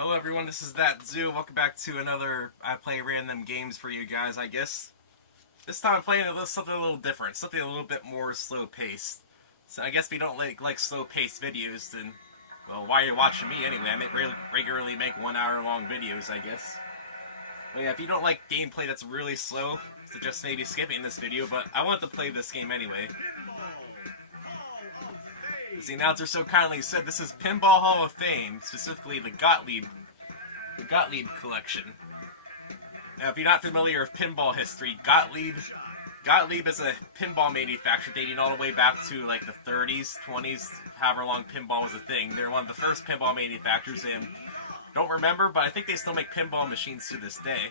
Hello everyone, this is That Zoo. Welcome back to another I Play Random Games for you guys, I guess. This time I'm playing something a little different, something a little bit more slow-paced. So I guess if you don't like slow-paced videos, then, well, why are you watching me anyway? I regularly make 1 hour long videos, I guess. But yeah, if you don't like gameplay that's really slow, suggest maybe skipping this video, but I wanted to play this game anyway. As the announcer so kindly said, this is Pinball Hall of Fame, specifically the Gottlieb Collection. Now, if you're not familiar with pinball history, Gottlieb is a pinball manufacturer dating all the way back to like the 30s, 20s, however long pinball was a thing. They're one of the first pinball manufacturers, and don't remember, but I think they still make pinball machines to this day.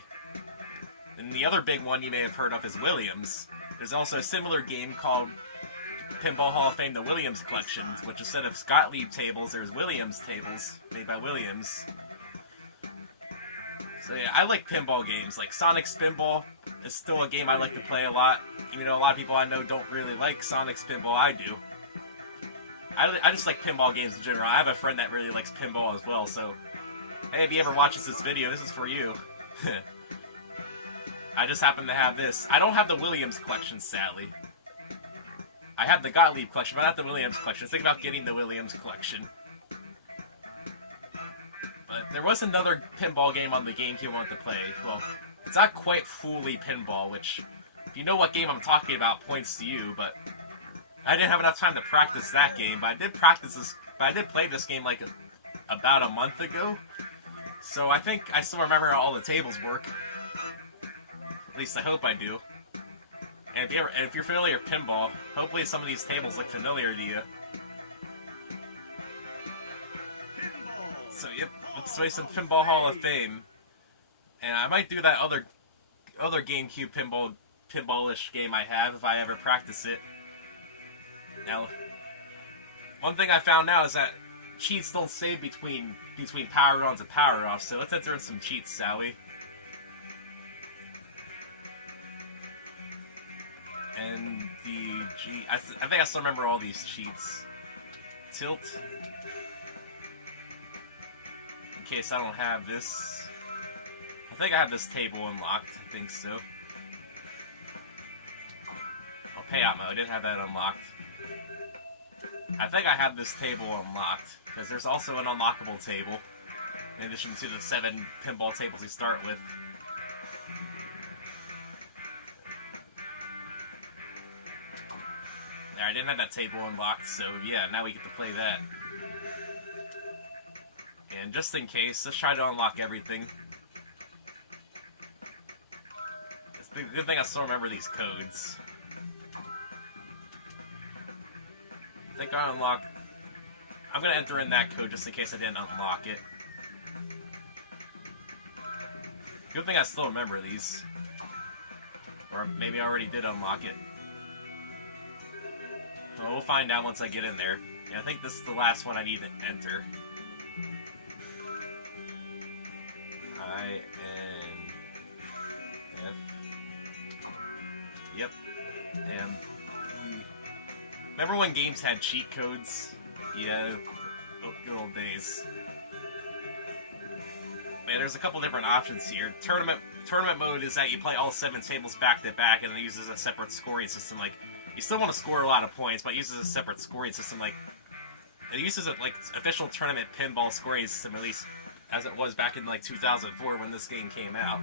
And the other big one you may have heard of is Williams. There's also a similar game called Pinball Hall of Fame, the Williams Collection, which instead of Gottlieb tables, there's Williams tables, made by Williams. So yeah, I like pinball games. Like Sonic Spinball is still a game I like to play a lot, even though a lot of people I know don't really like Sonic Spinball. I do. I just like pinball games in general. I have a friend that really likes pinball as well, so hey, if he ever watches this video, this is for you. I just happen to have this. I don't have the Williams Collection, sadly. I have the Gottlieb Collection, but not the Williams Collection. Think about getting the Williams Collection. But there was another pinball game on the Gamecube I wanted to play. Well, it's not quite fully pinball, which, if you know what game I'm talking about, points to you, but I didn't have enough time to practice that game, but I did play this game like about a month ago, so I think I still remember how all the tables work. At least I hope I do. And if you're familiar with pinball, hopefully some of these tables look familiar to you. So yep, let's play some Pinball Hall of Fame. And I might do that other GameCube pinballish game I have if I ever practice it. Now, one thing I found now is that cheats don't save between power-ons and power-offs, so let's enter in some cheats, shall we? And I think I still remember all these cheats. Tilt. In case I don't have this. I think I have this table unlocked. I think so. Oh, payout mode. I didn't have that unlocked. I think I have this table unlocked, because there's also an unlockable table, in addition to the 7 pinball tables you start with. There, I didn't have that table unlocked, so yeah, now we get to play that. And just in case, let's try to unlock everything. It's the good thing I still remember these codes. I think I unlocked... I'm gonna enter in that code just in case I didn't unlock it. Good thing I still remember these. Or maybe I already did unlock it. Well, we'll find out once I get in there. Yeah, I think this is the last one I need to enter. I-N-F. Yep. And remember when games had cheat codes? Yeah, good old days. Man, there's a couple different options here. Tournament mode is that you play all 7 tables back to back, and it uses a separate scoring system. Like, you still want to score a lot of points, but it uses a separate scoring system. Like, it uses a official tournament pinball scoring system, at least as it was back in like 2004 when this game came out.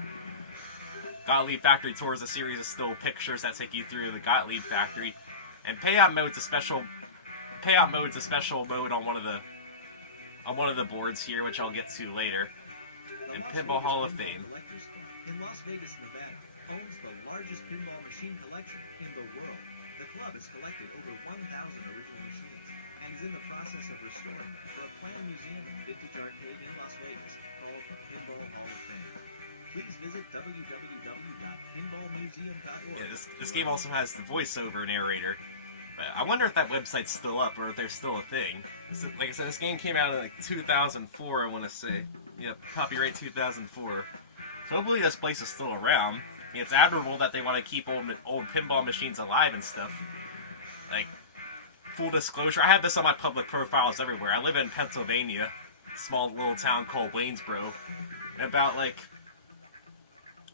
Gottlieb Factory Tour is a series of still pictures that take you through the Gottlieb Factory, and payout mode's a special mode on one of the boards here, which I'll get to later. And Pinball Hall of Fame. In Las Vegas, Nevada, owns the largest pinball machine collection in the world. The club has collected over 1,000 original machines and is in the process of restoring them for a planned museum and vintage arcade in Las Vegas called the Pinball Hall of Fame. Please visit www.pinballmuseum.org. Yeah, this game also has the voiceover narrator. I wonder if that website's still up or if there's still a thing. Like I said, this game came out in like 2004, I want to say. Yep, copyright 2004. So hopefully this place is still around. I mean, it's admirable that they want to keep old pinball machines alive and stuff. Like, full disclosure, I have this on my public profiles everywhere. I live in Pennsylvania. small little town called Waynesboro. And about like,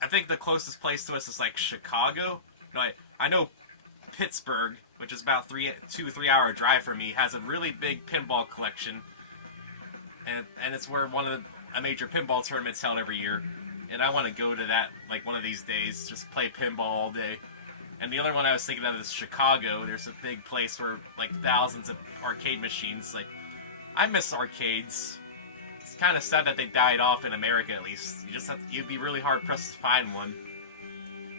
I think the closest place to us is like Chicago. No, I know Pittsburgh, which is about 3 hour drive from me, has a really big pinball collection, and it's where a major pinball tournament's held every year. And I want to go to that like one of these days, just play pinball all day. And the other one I was thinking of is Chicago. There's a big place where like thousands of arcade machines. Like, I miss arcades. It's kind of sad that they died off in America, at least. You'd be really hard pressed to find one.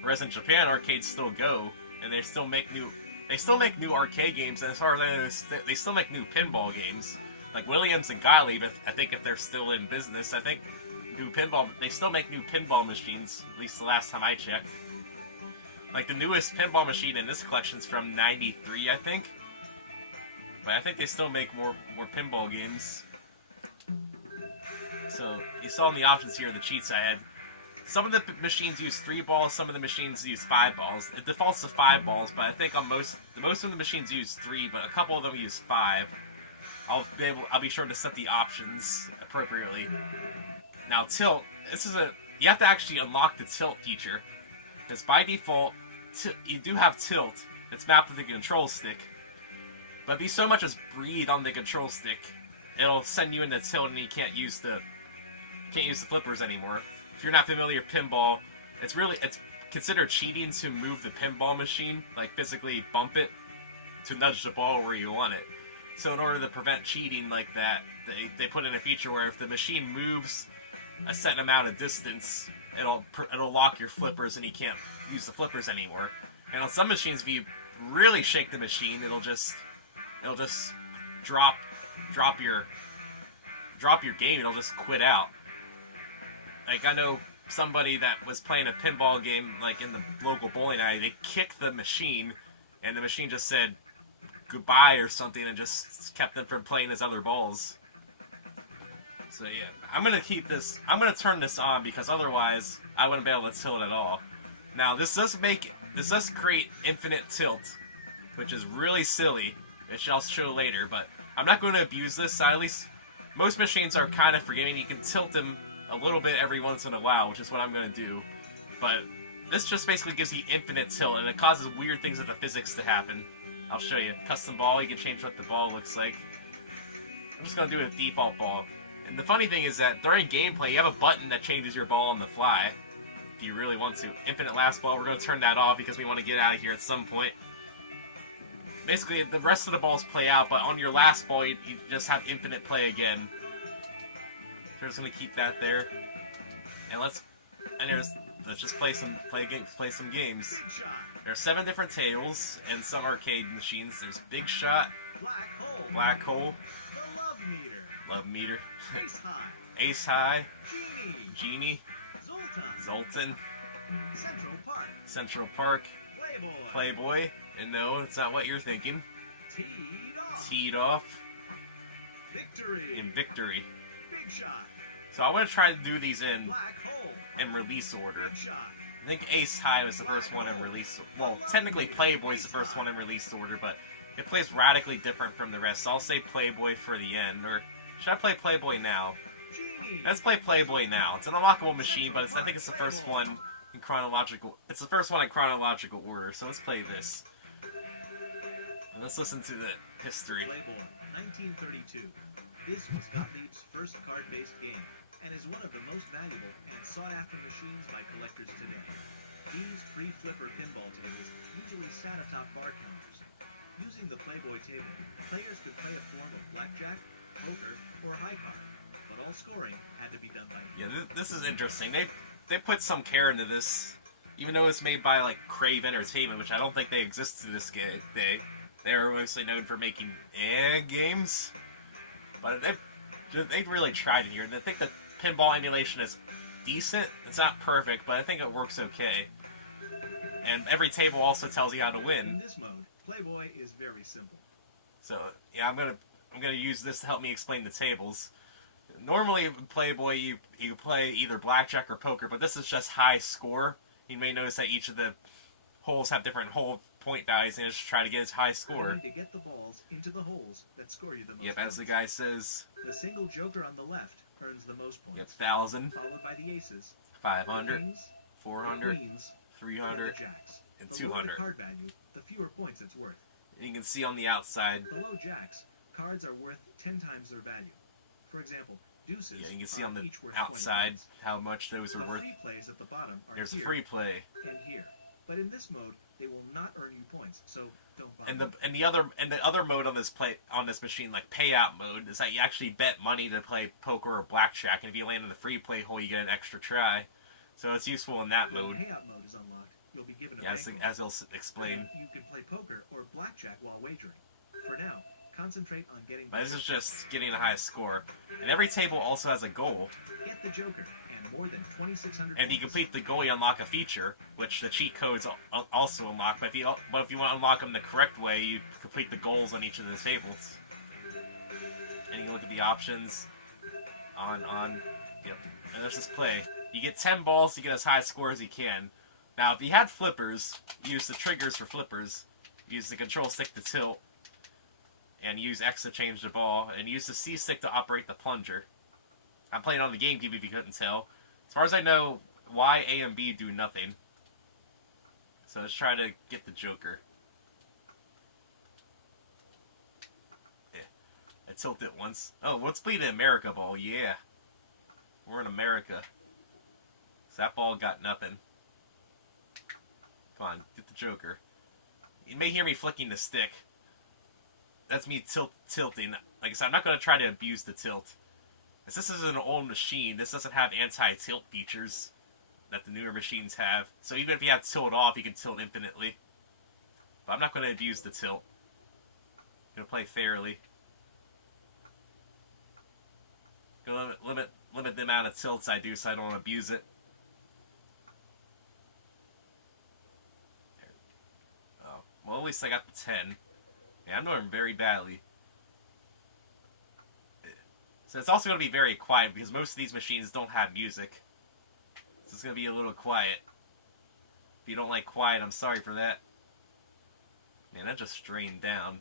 Whereas in Japan, arcades still go, and they still make new arcade games. And as far as I know, they still make new pinball games. Like Williams and Gottlieb, I think if they're still in business, I think they still make new pinball machines. At least the last time I checked. Like the newest pinball machine in this collection is from '93, I think. But I think they still make more pinball games. So you saw in the options here the cheats I had. Some of the machines use 3 balls, some of the machines use 5 balls. It defaults to 5 balls, but I think on most of the machines use 3, but a couple of them use 5. I'll be sure to set the options appropriately. Now tilt, you have to actually unlock the tilt feature, because by default you do have tilt. It's mapped to the control stick, but if you so much as breathe on the control stick, it'll send you into tilt and you can't use the flippers anymore. If you're not familiar with pinball, it's considered cheating to move the pinball machine, like physically bump it to nudge the ball where you want it. So in order to prevent cheating like that, they put in a feature where if the machine moves a certain amount of distance, it'll lock your flippers and you can't use the flippers anymore. And on some machines, if you really shake the machine, it'll just drop your game. It'll just quit out. Like, I know somebody that was playing a pinball game like in the local bowling alley. They kicked the machine, and the machine just said goodbye or something, and just kept them from playing his other balls. So yeah, I'm gonna turn this on because otherwise I wouldn't be able to tilt at all. Now this does create infinite tilt, which is really silly, which I'll show later. But I'm not going to abuse this. At least most machines are kind of forgiving. You can tilt them a little bit every once in a while, which is what I'm going to do. But this just basically gives you infinite tilt, and it causes weird things with the physics to happen. I'll show you. Custom ball, you can change what the ball looks like. I'm just going to do a default ball. And the funny thing is that during gameplay, you have a button that changes your ball on the fly, if you really want to. Infinite last ball, we're going to turn that off because we want to get out of here at some point. Basically, the rest of the balls play out, but on your last ball, you just have infinite play again. We're just going to keep that there. And let's just play some games. There are 7 different tables and some arcade machines. There's Big Shot, Black Hole, Love Meter, Ace High, Genie, Zoltan, Central Park, Playboy, and no, it's not what you're thinking. Teed Off, and Victory. So I want to try to do these in release order. I think Ace High was the first one in release. Well, technically Playboy's the first one in release order, but it plays radically different from the rest. So I'll say Playboy for the end, or should I play Playboy now? Let's play Playboy now. It's an unlockable machine, but I think it's the first one in chronological. It's the first one in chronological order. So let's play this. And let's listen to the history. Playboy, 1932. This was Gottlieb's first card-based game, and is one of the most valuable and sought-after machines by collectors today. These pre-flipper pinball tables usually sat atop bar counters. Using the Playboy table, players could play a form of blackjack, poker, or high card, but all scoring had to be done by hand. Yeah, this is interesting. They put some care into this, even though it's made by like Crave Entertainment, which I don't think they exist to this day. They're mostly known for making games, but they really tried it here. And I think the pinball emulation is decent. It's not perfect, but I think it works okay. And every table also tells you how to win. In this mode, Playboy is very simple. So yeah, I'm gonna use this to help me explain the tables. Normally in Playboy you play either blackjack or poker, but this is just high score. You may notice that each of the holes have different hole point values and just try to get his high score. You need to get the balls into the holes that score you the most Yep, points. as the guy says. The single joker on the left earns the most points. Yep, 1,000, Followed by the aces, 500, kings, 400, queens, 300, the jacks. and The lower 200. the card value, the fewer points it's worth. And you can see on the outside, Below jacks, cards are worth 10 times their value. For example, deuces. yeah, you can see on the each worth 20 outside points. how much those are The worth. free plays at the bottom are There's a here free play. and here. But in this mode, they will not earn you points, so don't bother. And the other mode on this machine, like payout mode, is that you actually bet money to play poker or blackjack, and if you land in the free play hole, you get an extra try. So it's useful in that When mode, payout mode is unlocked, you'll be given a as bankroll. he'll explain. And you can play poker or blackjack while wagering. For now, concentrate on getting But this is just getting the highest score. And every table also has a goal. Get the joker and more than 2,600 And if you points. complete the goal, you unlock a feature, which the cheat codes also unlock. But if you want to unlock them the correct way, you complete the goals on each of the tables. And you can look at the options yep. And there's this play. You get 10 balls to get as high a score as you can. Now, if you had flippers, use the triggers for flippers. Use the control stick to tilt. And use X to change the ball. And use the C stick to operate the plunger. I'm playing on the Gamecube if you couldn't tell. As far as I know, Y, A, and B do nothing. So let's try to get the Joker. Yeah. I tilted it once. Oh, let's play the America ball. Yeah. We're in America. So that ball got nothing. Come on, get the Joker. You may hear me flicking the stick. That's me tilting. Like I said, I'm not going to try to abuse the tilt. As this is an old machine, this doesn't have anti-tilt features that the newer machines have. So even if you have tilt off, you can tilt infinitely. But I'm not going to abuse the tilt. I'm going to play fairly. Going to limit the amount of tilts I do so I don't abuse it. Oh, well, at least I got the 10. Yeah, I'm doing very badly. So it's also going to be very quiet because most of these machines don't have music. So it's going to be a little quiet. If you don't like quiet, I'm sorry for that. Man, that just strained down.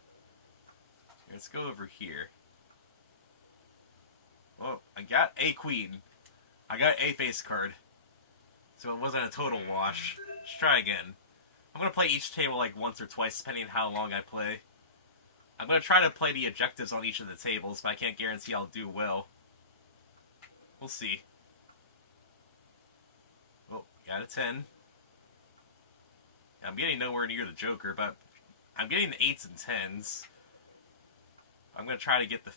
Let's go over here. Well, I got a queen. I got a face card. So it wasn't a total wash. Let's try again. I'm going to play each table like once or twice depending on how long I play. I'm going to try to play the objectives on each of the tables, but I can't guarantee I'll do well. We'll see. Oh, got a 10. I'm getting nowhere near the Joker, but I'm getting the 8s and 10s. I'm going to try to get the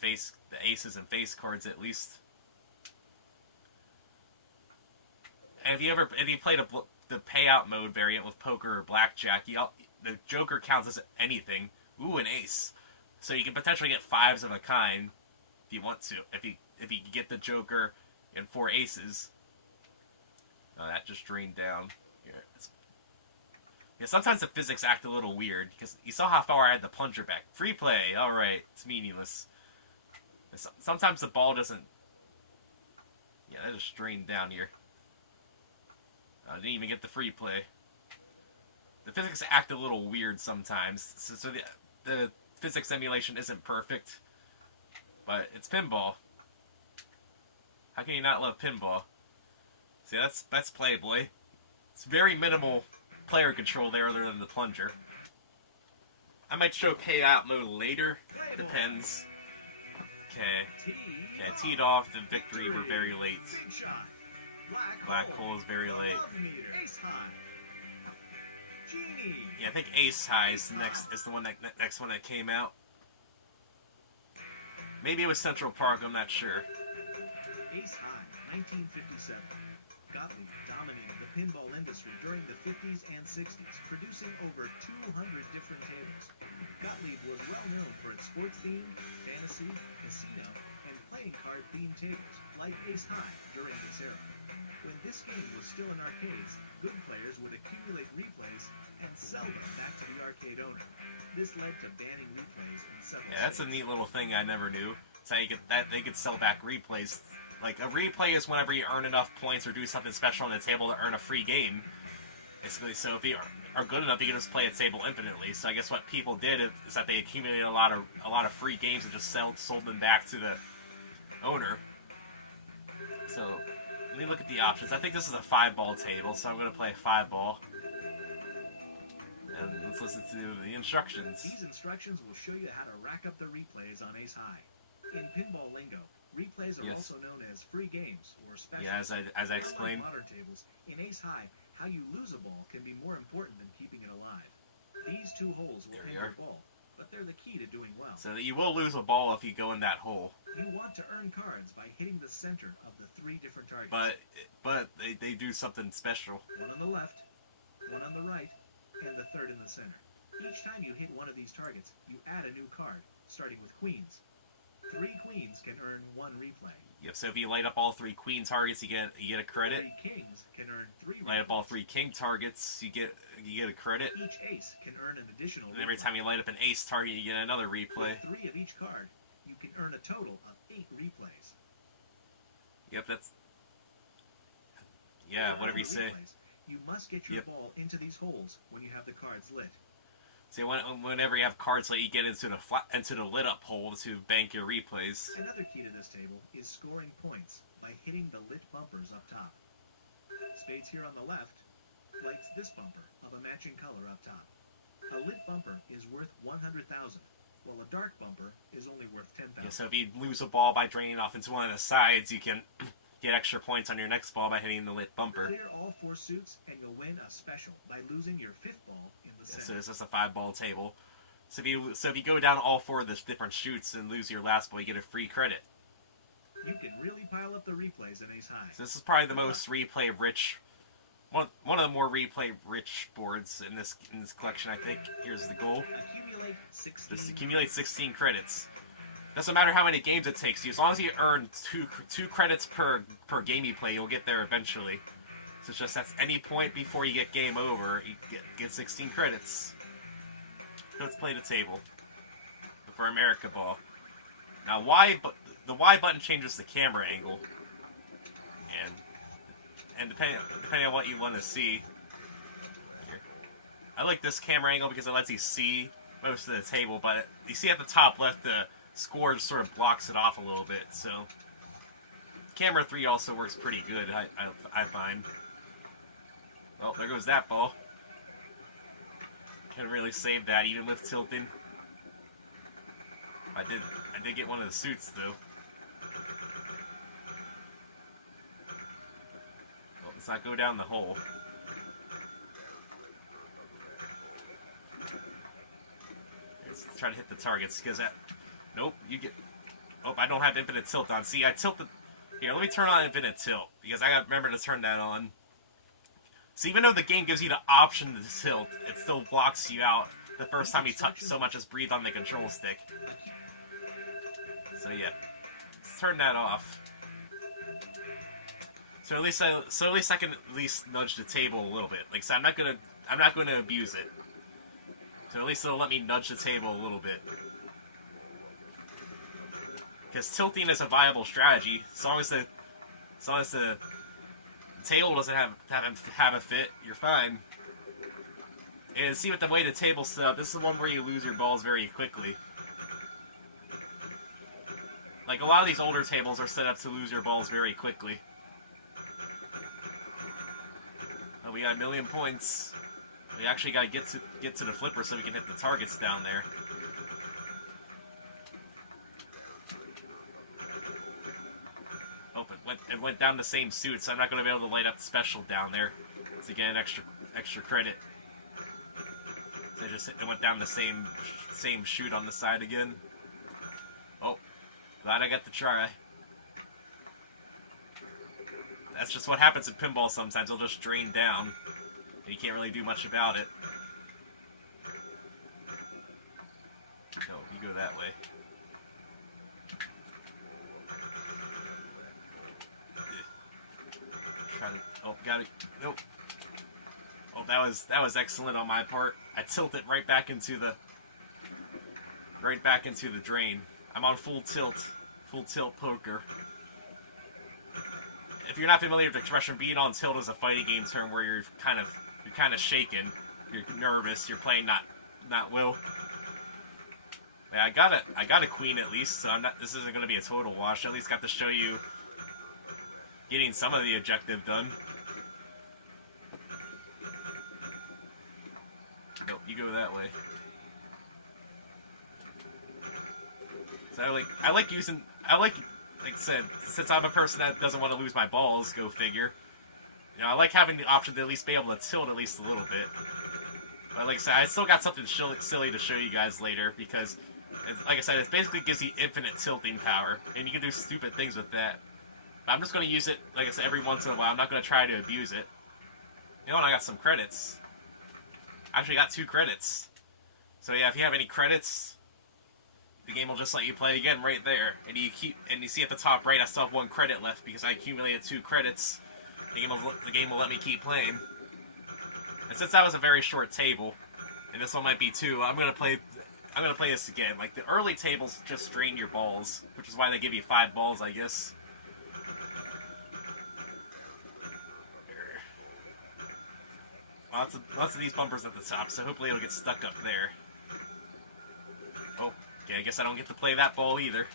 aces and face cards at least. And if you played the payout mode variant with poker or blackjack, the Joker counts as anything. Ooh, an ace. So you can potentially get 5s of a kind if you want to. If you get the Joker and 4 aces. Oh, that just drained down. Here, yeah, sometimes the physics act a little weird because you saw how far I had the plunger back. Free play. All right, it's meaningless. Sometimes the ball doesn't. Yeah, that just drained down here. I didn't even get the free play. The physics act a little weird sometimes. So the physics simulation isn't perfect, but it's pinball. How can you not love pinball? See, that's Playboy. It's very minimal player control there other than the plunger. I might show payout mode later. Depends. Okay, teed off, the victory, we're very late. Black hole is very late. Yeah, I think Ace High is the next one that came out. Maybe it was Central Park, I'm not sure. Ace High, 1957. Gottlieb dominated the pinball industry during the 50s and 60s, producing over 200 different tables. Gottlieb was well known for its sports theme, fantasy, casino, and playing card themed tables, like Ace High during this era. When this game was still in arcades, good players would accumulate replays and sell them back to the arcade owner. This led to banning replays in several Yeah, that's a neat little thing I never knew. So they could sell back replays. Like, a replay is whenever you earn enough points or do something special on the table to earn a free game. Basically, so if you are good enough, you can just play a table infinitely. So I guess what people did is that they accumulated a lot of free games and just sold them back to the owner. So let me look at the options. I think this is a 5-ball table, so I'm going to play a 5-ball. And let's listen to the instructions. These instructions will show you how to rack up the replays on Ace High. In pinball lingo, replays are also known as free games or specials. Yeah, as I explained. Unlike modern tables, in Ace High, how you lose a ball can be more important than keeping it alive. These 2 holes will pin your ball, but they're the key to doing well. So you will lose a ball if you go in that hole. You want to earn cards by hitting the center of the 3 different targets. But they do something special. 1 on the left, 1 on the right, and the 3rd in the center. Each time you hit one of these targets, you add a new card, starting with queens. 3 queens can earn 1 replay. Yep. So if you light up all 3 queen targets, you get a credit. 3 kings can earn 3 replays. Light up all 3 king targets, you get a credit. Each ace can earn an additional. And every time you light up an ace target, you get another replay. With 3 of each card, you can earn a total of 8 replays. Yep. Yeah. Whatever you say. You must get your ball into these holes when you have the cards lit. So whenever you have cards lit, you get into the lit up hole to bank your replays. Another key to this table is scoring points by hitting the lit bumpers up top. Spades here on the left lights this bumper of a matching color up top. A lit bumper is worth 100,000, while a dark bumper is only worth 10,000. Yeah, so if you lose a ball by draining off into one of the sides, you can get extra points on your next ball by hitting the lit bumper. Clear all 4 suits and you'll win a special by losing your 5th ball in the center. So this is a 5-ball table. So if you go down all 4 of the different shoots and lose your last ball, you get a free credit. You can really pile up the replays in Ace High. So this is probably the most replay rich, one of the more replay rich boards in this collection. I think. Here's the goal. Accumulate 16. Just accumulate 16 credits. Doesn't matter how many games it takes you. As long as you earn two credits per game you play, you'll get there eventually. So it's just that's any point before you get game over, you get 16 credits. Let's play the table for America Ball. Now, the Y button changes the camera angle, and depending on what you want to see. Here. I like this camera angle because it lets you see most of the table, but you see at the top left the score just sort of blocks it off a little bit. So camera 3 also works pretty good, I find. Well, there goes that ball. Can't really save that even with tilting. I did get one of the suits though. Well, let's not go down the hole. Let's try to hit the targets because that. Nope, you get. Oh, I don't have infinite tilt on. See, I tilted. Here, let me turn on infinite tilt because I got to remember to turn that on. So even though the game gives you the option to tilt, it still blocks you out the first time you touch so much as breathe on the control stick. So yeah, let's turn that off. So at least I can at least nudge the table a little bit. Like so, I'm not gonna abuse it. So at least it'll let me nudge the table a little bit. Because tilting is a viable strategy, as long as the table doesn't have a fit, you're fine. And see, with the way the table's set up, this is the one where you lose your balls very quickly. Like a lot of these older tables are set up to lose your balls very quickly. Oh, we got 1,000,000 points. We actually got to get to the flipper so we can hit the targets down there. It went down the same suit, so I'm not going to be able to light up the special down there to get an extra credit. So it went down the same chute on the side again. Oh, glad I got the try. That's just what happens in pinball sometimes. It'll just drain down. You can't really do much about it. Oh, you go that way. Oh, got it. Nope. Oh, that was excellent on my part. I tilted right back into the drain. I'm on full tilt poker. If you're not familiar with the expression, being on tilt is a fighting game term where you're kind of you're kind of shaken. You're nervous. You're playing not well. Yeah, I got a queen at least, so this isn't going to be a total wash. I at least got to show you getting some of the objective done. Nope, you go that way. So I like I said, since I'm a person that doesn't want to lose my balls, go figure. You know, I like having the option to at least be able to tilt at least a little bit. But like I said, I still got something silly to show you guys later, because, like I said, it basically gives you infinite tilting power, and you can do stupid things with that. But I'm just going to use it, like I said, every once in a while. I'm not going to try to abuse it. You know what, I got some credits. I actually got 2 credits. So yeah, if you have any credits, the game will just let you play again right there. And you see at the top right, I still have 1 credit left because I accumulated 2 credits. The game will let me keep playing. And since that was a very short table, and this one might be too, I'm gonna play this again. Like, the early tables just drain your balls, which is why they give you 5 balls, I guess. Lots of these bumpers at the top, so hopefully it'll get stuck up there. Oh, okay, I guess I don't get to play that ball either.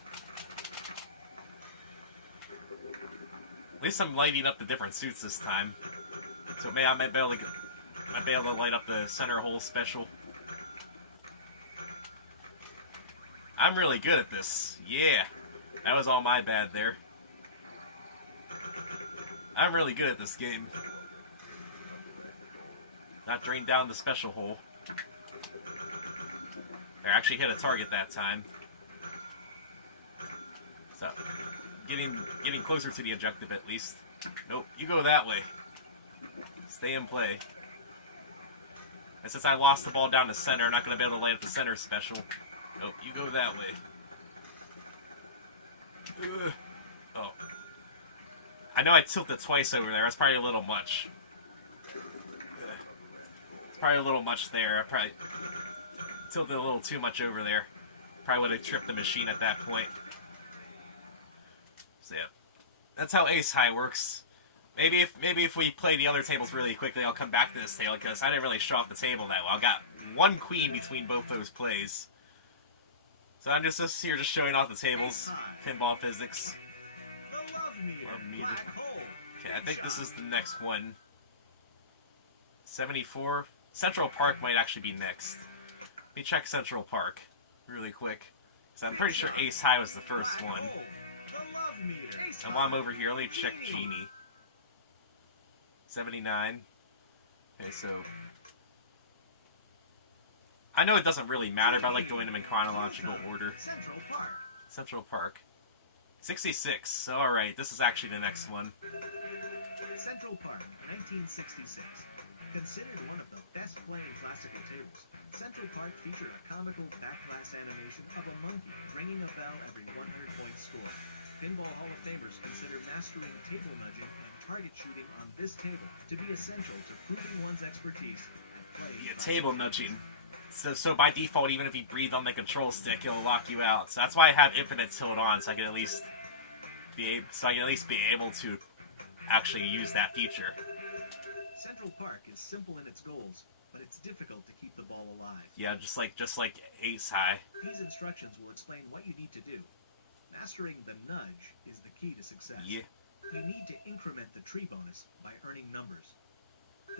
At least I'm lighting up the different suits this time. So I might be able to light up the center hole special. I'm really good at this. Yeah. That was all my bad there. I'm really good at this game. Not drain down the special hole. I actually hit a target that time. So, getting closer to the objective at least. Nope, you go that way. Stay in play. And since I lost the ball down to center, I'm not going to be able to light up the center special. Nope, you go that way. Ugh. Oh. I know I tilted twice over there. That's probably a little much. It's probably a little much there. I probably tilted a little too much over there. Probably would have tripped the machine at that point. So yeah, that's how Ace High works. Maybe if we play the other tables really quickly, I'll come back to this table, because I didn't really show off the table that well. I got 1 queen between both those plays. So I'm just here just showing off the tables. Pinball physics. Love meter. Okay, I think this is the next one. 74. Central Park might actually be next. Let me check Central Park really quick, because I'm pretty sure Ace High was the first one. And while I'm over here, let me check Genie. 79. Okay, so I know it doesn't really matter, but I like doing them in chronological order. Central Park. 66. Alright, this is actually the next one. Central Park, 1966. Considered one of the best playing classical tables, Central Park featured a comical backglass animation of a monkey ringing a bell every 100-point score. Pinball Hall of Famers consider mastering table nudging and target shooting on this table to be essential to proving one's expertise at playing. Yeah, table nudging. So by default, even if you breathe on the control stick, it'll lock you out. So that's why I have infinite tilt on, so I can at least be able to actually use that feature. Central Park is simple in its goals, but it's difficult to keep the ball alive. Yeah, just like Ace High. These instructions will explain what you need to do. Mastering the nudge is the key to success. Yeah. You need to increment the tree bonus by earning numbers.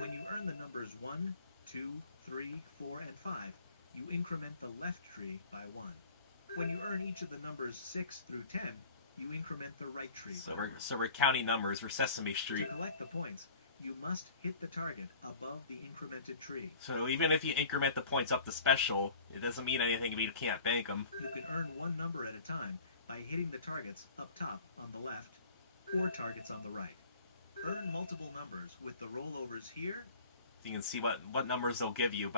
When you earn the numbers 1, 2, 3, 4, and 5, you increment the left tree by 1. When you earn each of the numbers 6 through 10, you increment the right tree. So we're counting numbers. We're Sesame Street. To collect the points, you must hit the target above the incremented tree. So even if you increment the points up to special, it doesn't mean anything if you can't bank them. You can earn 1 number at a time by hitting the targets up top on the left or targets on the right. Earn multiple numbers with the rollovers here. You can see what numbers they'll give you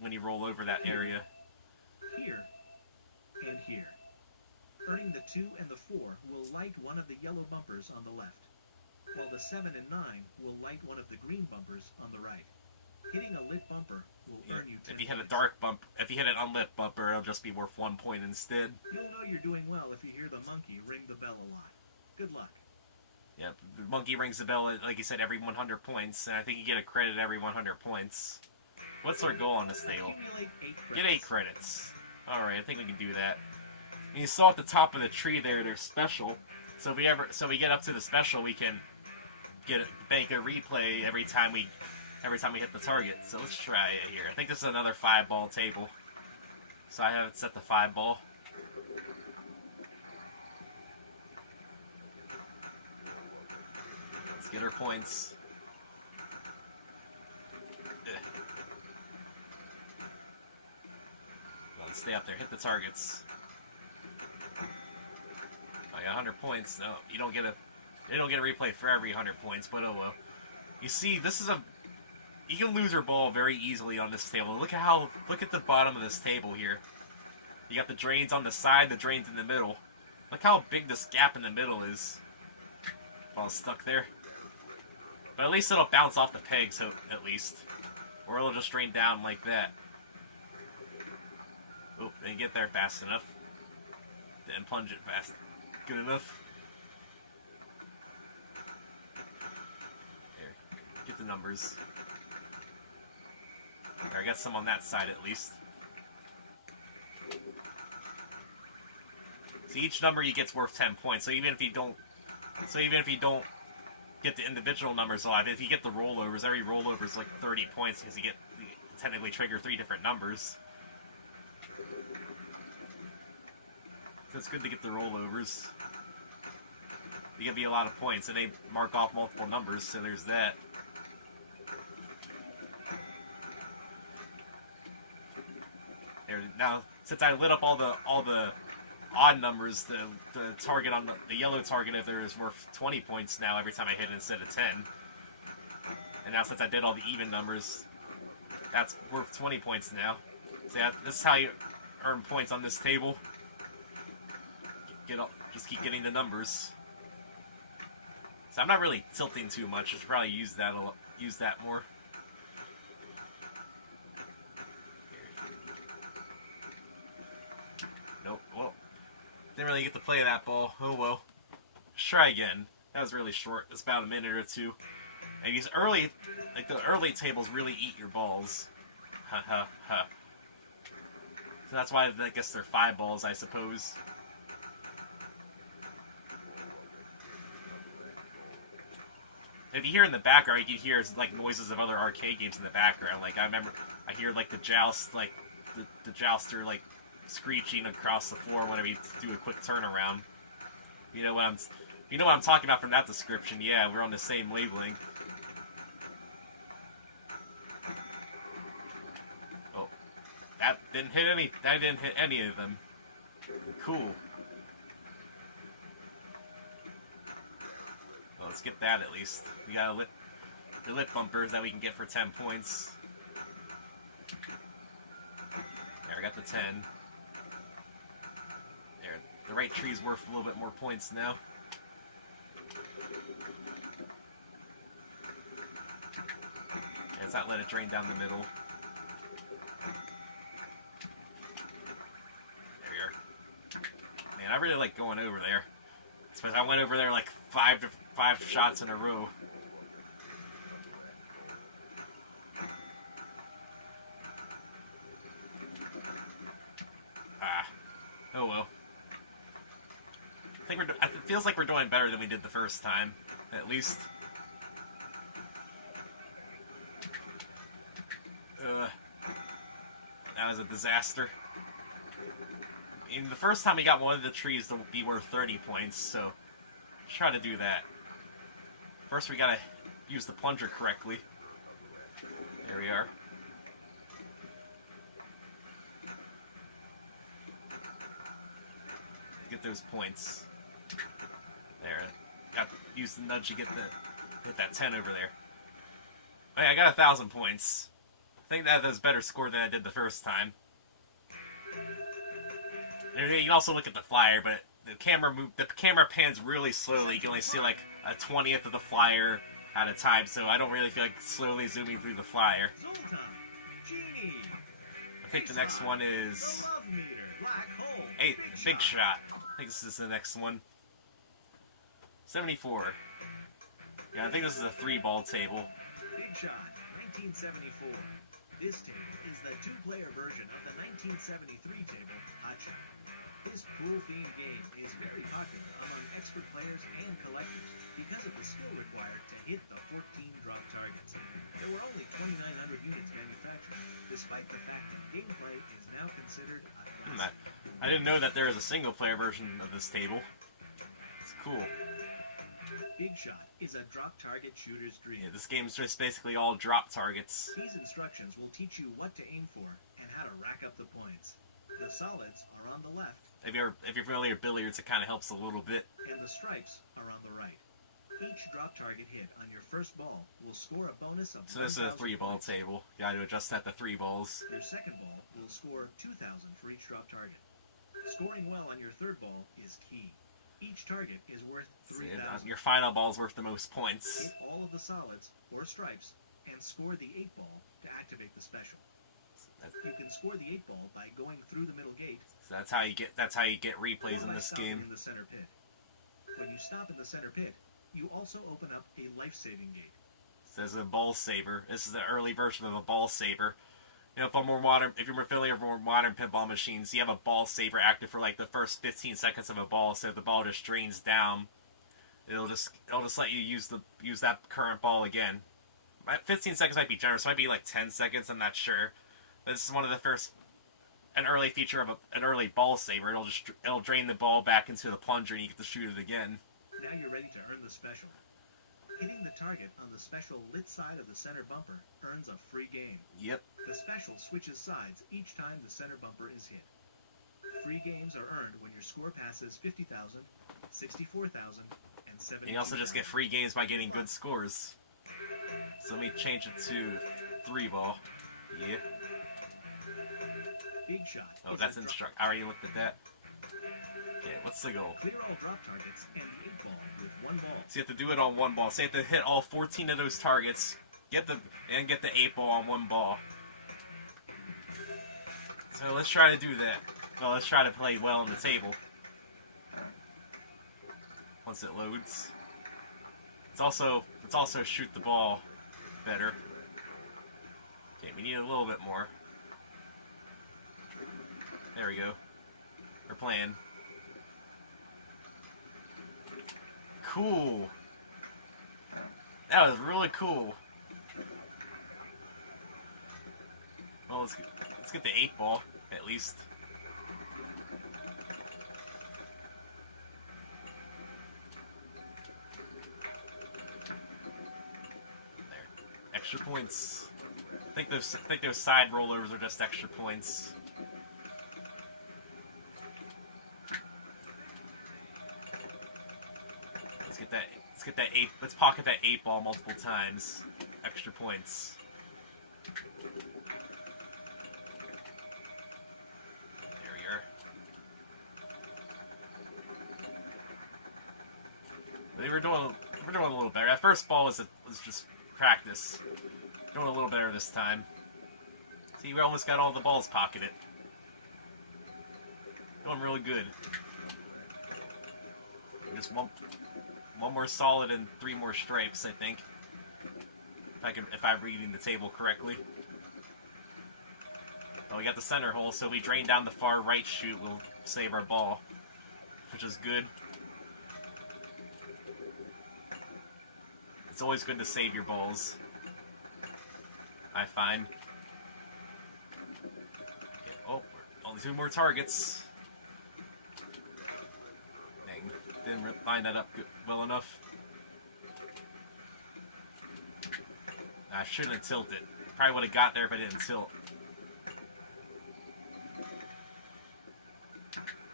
when you roll over that area. Here and here. Earning the 2 and the 4 will light one of the yellow bumpers on the left, while the 7 and 9 will light one of the green bumpers on the right. Hitting a lit bumper will earn you 10 If you hit a points. dark bump, if you hit an unlit bumper, it'll just be worth 1 point instead. You'll know you're doing well if you hear the monkey ring the bell a lot. Good luck. Yep, the monkey rings the bell, like you said, every 100 points, and I think you get a credit every 100 points. What's our goal on this table? Get 8 credits. Alright, I think we can do that. And you saw at the top of the tree there, they're special. So if we get up to the special, we can bank a replay every time we hit the target. So let's try it here. I think this is another 5-ball table. So I have it set to 5-ball. Let's get our points. Let's stay up there. Hit the targets. I got 100 points. No, you don't get a replay for every 100 points, but oh well. You see, you can lose your ball very easily on this table. Look at the bottom of this table here. You got the drains on the side, the drains in the middle. Look how big this gap in the middle is. Ball's stuck there. But at least it'll bounce off the pegs, at least. Or it'll just drain down like that. Oop, didn't get there fast enough. Didn't plunge it fast. Good enough. Here, get the numbers. There, I got some on that side at least. So each number you get's worth 10 points. So even if you don't get the individual numbers alive, if you get the rollovers, every rollover is like 30 points because you technically trigger 3 different numbers. So it's good to get the rollovers. They give you a lot of points, and they mark off multiple numbers, so there's that. There, now, since I lit up all the odd numbers, the target on the yellow target if there is worth 20 points now every time I hit it instead of 10. And now since I did all the even numbers, that's worth 20 points now. So yeah, this is how you earn points on this table. Just keep getting the numbers. So I'm not really tilting too much. I should probably use that more. Nope. Well, didn't really get to play that ball. Oh well. Let's try again. That was really short. It's about a minute or two. And these early tables really eat your balls. Ha ha ha. So that's why I guess they're 5 balls, I suppose. If you hear in the background, you can hear like noises of other arcade games in the background. Like I hear like the joust, like the jouster like screeching across the floor whenever you do a quick turnaround. You know what I'm talking about from that description. Yeah, we're on the same wavelength. Oh, that didn't hit any of them. Cool. Well, let's get that at least. We got the lip bumpers that we can get for 10 points. There, I got the 10. There, the right tree's worth a little bit more points now. And let's not let it drain down the middle. There we are. Man, I really like going over there. I suppose I went over there like five shots in a row. Oh well. It feels like we're doing better than we did the first time, at least. That was a disaster. I mean, the first time we got one of the trees to be worth 30 points, so let's try to do that. First we gotta use the plunger correctly. There we are. Get those points. There. Got to use the nudge to hit that 10 over there. Okay, I got 1,000 points. I think that was a better score than I did the first time. You can also look at the flyer, but the camera pans really slowly. You can only see like a 20th of the flyer at a time, so I don't really feel like slowly zooming through the flyer. I think the next one is Big Shot. I think this is the next one. 74. I think this is a 3-ball table. Big Shot, 1974. This table is the 2-player version of the 1973 table, Hot Shot. This pool-themed game is very popular among expert players and collectors because of the skill required to hit the 14 drop targets. There were only 2,900 units manufactured, despite the fact that gameplay is now considered a classic. I didn't know that there is a single-player version of this table. It's cool. Big Shot is a drop target shooter's dream. Yeah, this game's just basically all drop targets. These instructions will teach you what to aim for and how to rack up the points. The solids are on the left. If you're familiar with billiards, it kind of helps a little bit. And the stripes are on the right. Each drop target hit on your first ball will score a bonus of So this is a 3-ball table. You got to adjust that to 3 balls. Your second ball will score 2,000 for each drop target. Scoring well on your third ball is key. Each target is worth 3,000. Your final ball's worth the most points. Hit all of the solids or stripes and score the 8 ball to activate the special. You can score the 8 ball by going through the middle gate. So that's how you get replays in this game. In the center pit. When you stop in the center pit, you also open up a life-saving gate. So there's a ball saver. This is the early version of a ball saver. You know, if you're familiar with more modern pinball machines, you have a ball saver active for like the first 15 seconds of a ball, so if the ball just drains down, it'll just let you use that current ball again. 15 seconds might be generous. It might be like 10 seconds. I'm not sure. But this is one of the first, an early feature of an early ball saver. It'll drain the ball back into the plunger, and you get to shoot it again. Now you're ready to earn the special. Hitting the target on the special lit side of the center bumper earns a free game. Yep. The special switches sides each time the center bumper is hit. Free games are earned when your score passes 50,000, 64,000, and 70,000. You also just get free games by getting good scores. So let me change it to 3-ball. Yeah. Big Shot. Oh, that's instruct. I already looked at that. Okay, what's the goal? Clear all drop targets and the 8 ball with 1 ball. So you have to do it on 1 ball. So you have to hit all 14 of those targets, get the 8 ball on 1 ball. So let's try to do that. Well, let's try to play well on the table. Once it loads. Let's also shoot the ball better. Okay, we need a little bit more. There we go. We're playing. Cool. That was really cool. Well, let's get the 8 ball, at least. There. Extra points. I think those side rollovers are just extra points. Let's get that 8. Let's pocket that 8 ball multiple times. Extra points. There we are. We're doing a little better. That first ball was just practice. Doing a little better this time. See, we almost got all the balls pocketed. Doing really good. Just one more solid and 3 more stripes, I think. If I'm reading the table correctly. Oh, we got the center hole, so if we drain down the far right chute, we'll save our ball, which is good. It's always good to save your balls, I find. Oh, only 2 more targets. Dang, didn't line that up well enough. I shouldn't have tilted. Probably would have got there if I didn't tilt.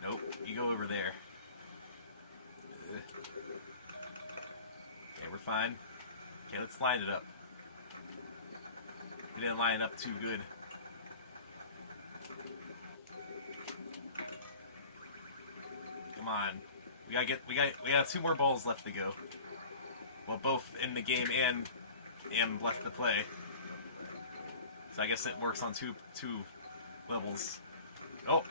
Nope, you go over there. Okay, we're fine. Okay, let's line it up. We didn't line it up too good. Come on. We got 2 more balls left to go. Well, both in the game and left to play. So I guess it works on two levels. Oh,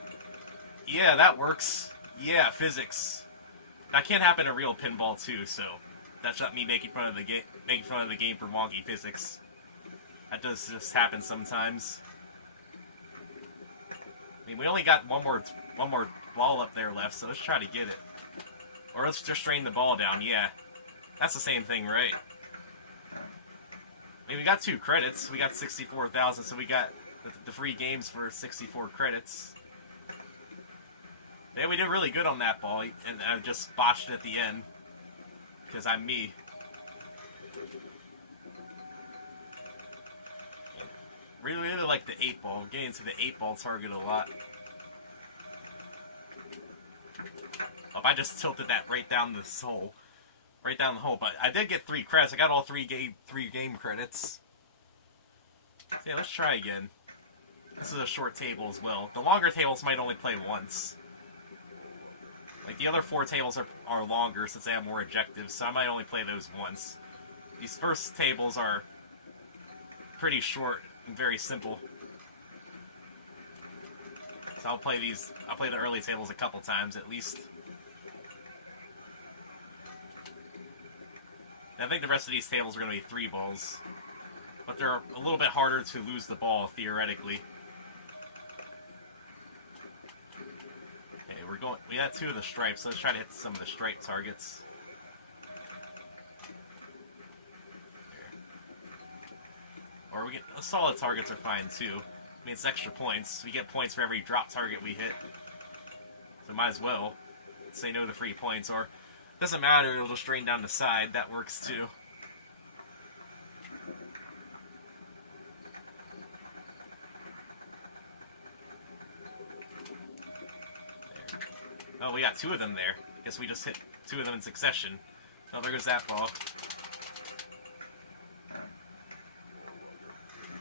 yeah, that works. Yeah, physics. That can't happen in real pinball too. So That's not me making fun of the game for wonky physics. That does just happen sometimes. I mean, we only got one more ball up there left, so let's try to get it. Or let's just drain the ball down. Yeah, that's the same thing, right? I mean, we got 2 credits. We got 64,000, so we got the free games for 64 credits. Yeah, we did really good on that ball, and I just botched it at the end. Because I'm me. Really like the 8-ball. Getting into the 8-ball target a lot. Oh, I just tilted that right down this hole. Right down the hole. But I did get 3 credits. I got all 3 game credits. So yeah, let's try again. This is a short table as well. The longer tables might only play once. Like, the other 4 tables are longer since they have more objectives, so I might only play those once. These first tables are pretty short and very simple. So I'll play the early tables a couple times at least. And I think the rest of these tables are going to be 3 balls. But they're a little bit harder to lose the ball, theoretically. We got 2 of the stripes, so let's try to hit some of the stripe targets. Or we get solid targets are fine too. I mean, it's extra points. We get points for every drop target we hit. So might as well say no to free points, or doesn't matter, it'll just drain down the side. That works too. Oh, we got 2 of them there. Guess we just hit 2 of them in succession. Oh, there goes that ball.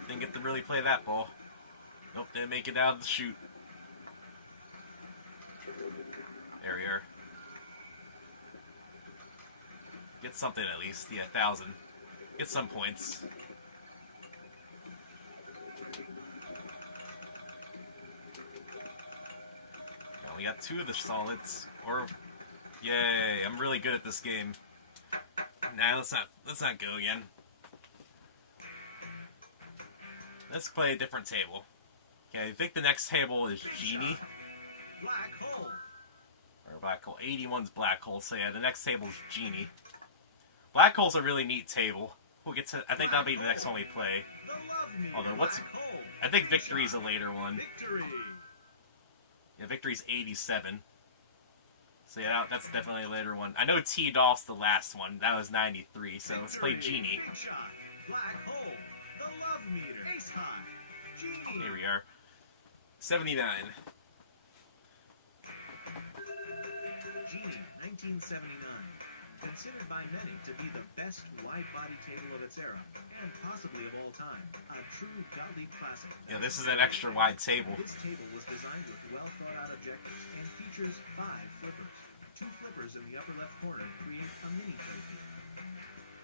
Didn't get to really play that ball. Nope, didn't make it out of the chute. There we are. Get something at least. Yeah, 1,000. Get some points. We got 2 of the solids, or yay! I'm really good at this game. Nah, let's not go again. Let's play a different table. Okay, I think the next table is Genie. Black hole. Or Black Hole. 81's Black Hole. So yeah, the next table is Genie. Black Hole's a really neat table. We'll get to. I think that'll be the next one we play. Although I think Victory's a later one. Victory. Yeah, Victory's 87. So yeah, that's definitely a later one. I know T-Dolph's the last one. That was 93, so let's play Genie. Black hole. The love meter. Ace high. Genie. Here we are. 79. Genie, 1979. Considered by many to be the best wide-body table of its era, and possibly of all time. A true Gottlieb classic. Yeah, this is an extra wide table. This table was designed with well-thought-out objectives and features 5 flippers. 2 flippers in the upper left corner create a mini playfield.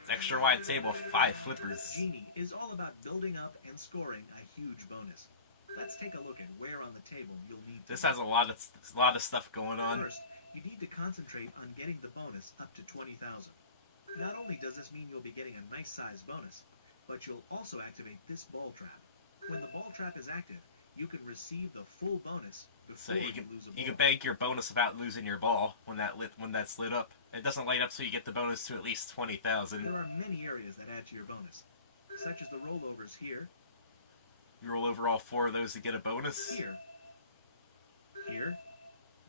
It's extra wide table, 5 flippers. Genie is all about building up and scoring a huge bonus. Let's take a look at where on the table you'll need to. This has a lot of stuff going on. First, you need to concentrate on getting the bonus up to 20,000. Not only does this mean you'll be getting a nice size bonus, but you'll also activate this ball trap. When the ball trap is active, you can receive the full bonus before So you lose a ball. can bank your bonus about losing your ball when that's lit up. It doesn't light up so you get the bonus to at least 20,000. There are many areas that add to your bonus, such as the rollovers here, You roll over all 4 of those to get a bonus. here, here,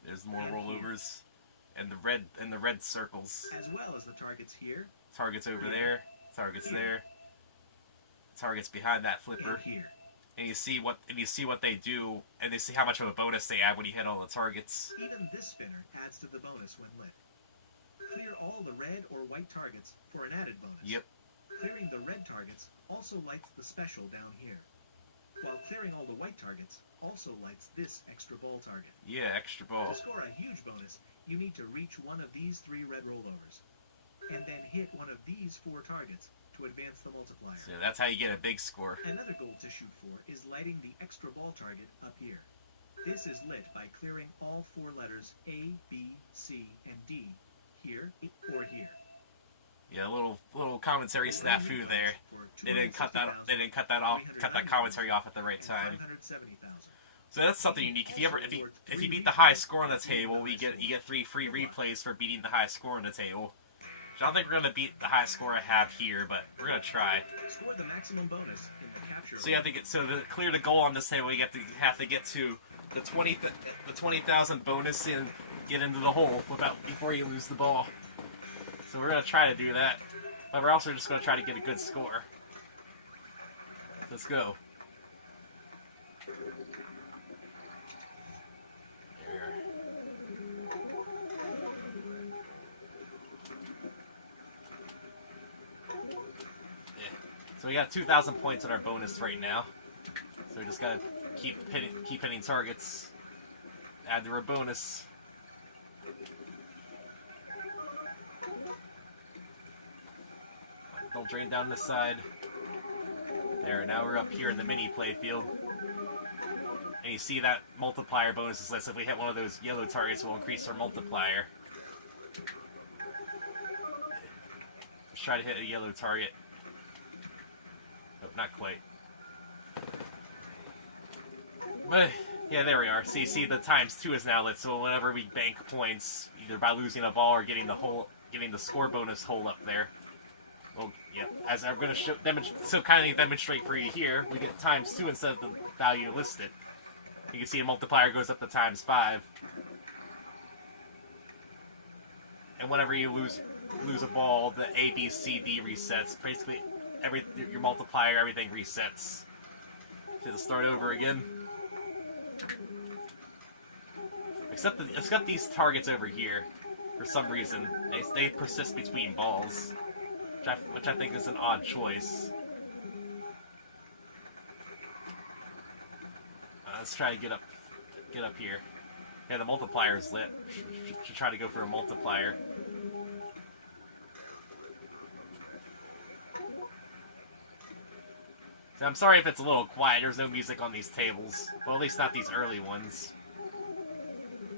There's more rollovers, and the red circles. as well as the targets here Targets over there. Targets there. Targets behind that flipper. and here. And you see what they do, and they see how much of a bonus they add when you hit all the targets. Even this spinner adds to the bonus when lit. Clear all the red or white targets for an added bonus. Yep. Clearing the red targets also lights the special down here, while clearing all the white targets also lights this extra ball target. Yeah, extra ball. To score a huge bonus, you need to reach one of these 3 red rollovers, and then hit one of these 4 targets to advance the multiplier. So that's how you get a big score. Another goal to shoot for is lighting the extra ball target up here. This is lit by clearing all 4 letters A, B, C, and D here or here. Yeah, a little commentary snafu there. They didn't cut that. They didn't cut that off. Cut that commentary off at the right time. So that's something unique. If you beat the high score on the table, you get 3 free replays for beating the high score on the table. So I don't think we're gonna beat the high score I have here, but we're gonna try. Score the maximum bonus in the capture. So you have to get to clear the goal on this table. You have to get to the 20,000 bonus and get into the hole before you lose the ball. So we're gonna try to do that, but we're also just gonna try to get a good score. Let's go. So we got 2,000 points on our bonus right now. So we just gotta keep hitting targets. Add to our bonus. Don't drain down this side. There, now we're up here in the mini playfield. And you see that multiplier bonuses list. If we hit one of those yellow targets, we'll increase our multiplier. Let's try to hit a yellow target. Nope, not quite. But, yeah, there we are. So you see the ×2 is now lit, so whenever we bank points, either by losing a ball or getting the score bonus hole up there, well, yeah, as I'm going to kindly demonstrate for you here, we get ×2 instead of the value listed. You can see a multiplier goes up to ×5. And whenever you lose a ball, the A, B, C, D resets. Basically, your multiplier, everything resets. So to start over again. Except these targets over here, for some reason, they persist between balls, which I think is an odd choice. Let's try to get up here. Yeah, the multiplier is lit. Should try to go for a multiplier. So I'm sorry if it's a little quiet. There's no music on these tables. Well, at least not these early ones.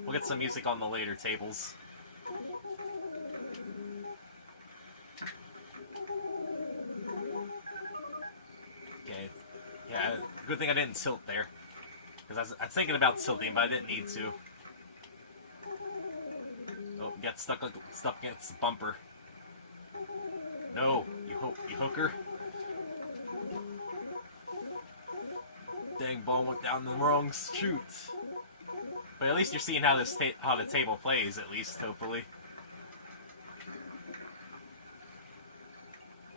We'll get some music on the later tables. Okay. Yeah, good thing I didn't tilt there. Because I was thinking about tilting, but I didn't need to. Oh, get stuck against the bumper. No, you hooker. Dang, ball went down the wrong chute. But at least you're seeing how the table plays, at least, hopefully.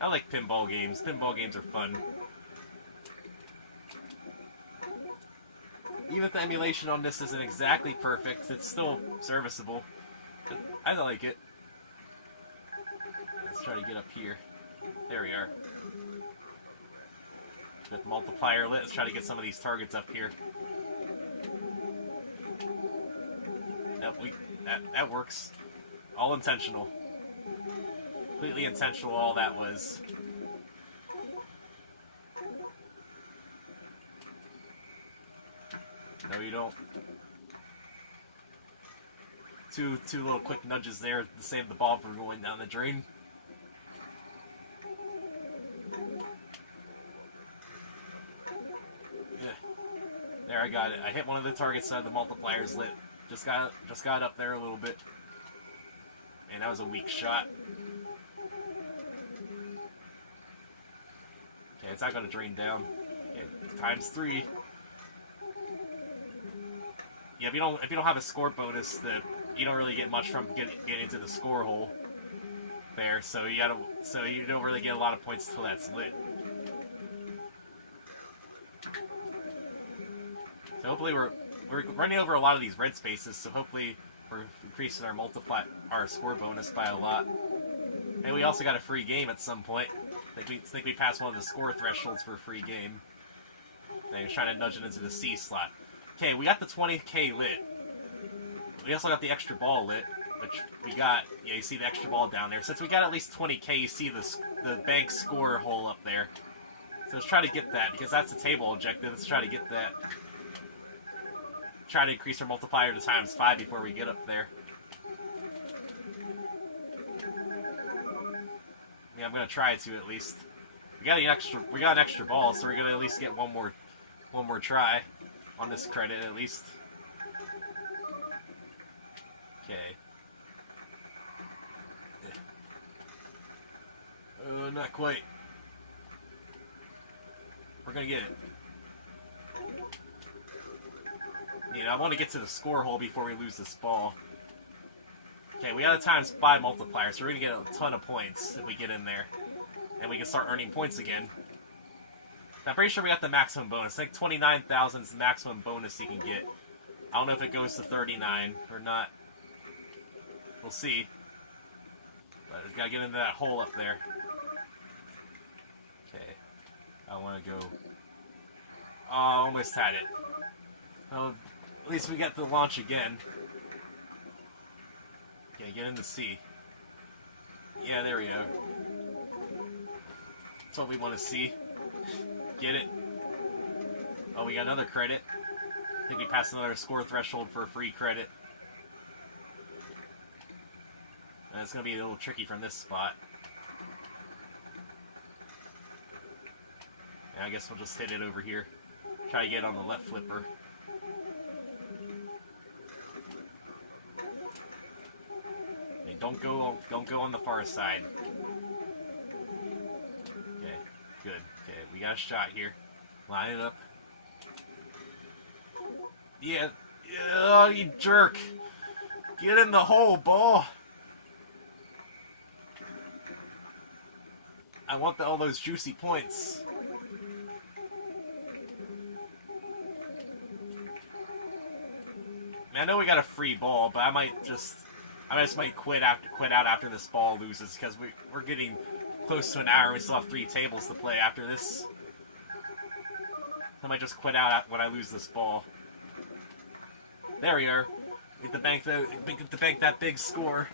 I like pinball games. Pinball games are fun. Even if the emulation on this isn't exactly perfect, it's still serviceable. I like it. Let's try to get up here. There we are. With multiplier lit, let's try to get some of these targets up here. Nope, that works. All intentional. Completely intentional, all that was. No, you don't. Two little quick nudges there to save the ball from going down the drain. Yeah. There, I got it. I hit one of the targets side, the multiplier's lit. Just got up there a little bit. Man, that was a weak shot. Okay, it's not gonna drain down. Okay, ×3. Yeah, if you don't have a score bonus, you don't really get much from getting into the score hole there. So you don't really get a lot of points till that's lit. So hopefully we're running over a lot of these red spaces. So hopefully we're increasing our score bonus by a lot. And we also got a free game at some point. I think we passed one of the score thresholds for a free game. And you're trying to nudge it into the C slot. Okay, we got the 20K lit. We also got the extra ball lit, which we got. Yeah, you see the extra ball down there. Since we got at least 20K, you see the bank score hole up there. So let's try to get that, because that's the table objective. Let's try to get that. Try to increase our multiplier to ×5 before we get up there. Yeah, I'm gonna try to at least. We got an extra ball, so we're gonna at least get one more try on this credit at least. Okay. Not quite. We're gonna get it. You know, I want to get to the score hole before we lose this ball. Okay, we got a ×5 multiplier, so we're gonna get a ton of points if we get in there. And we can start earning points again. I'm pretty sure we got the maximum bonus. I think 29,000 is the maximum bonus you can get. I don't know if it goes to 39 or not. We'll see. But we gotta get into that hole up there. Okay. I want to go... Oh, almost had it. Well, at least we got the launch again. Okay, get into C. Yeah, there we go. That's what we want to see. Get it. Oh, we got another credit. I think we passed another score threshold for a free credit. And it's going to be a little tricky from this spot. And I guess we'll just hit it over here. Try to get on the left flipper. Hey, don't go on the far side. Okay, good. Okay, we got a shot here. Line it up. Yeah, yeah, you jerk. Get in the hole, ball. I want all those juicy points. I know we got a free ball, but I just might quit out after this ball loses because we're getting close to an hour. We still have 3 tables to play after this. I might just quit out when I lose this ball. There we are. Get the bank that big score.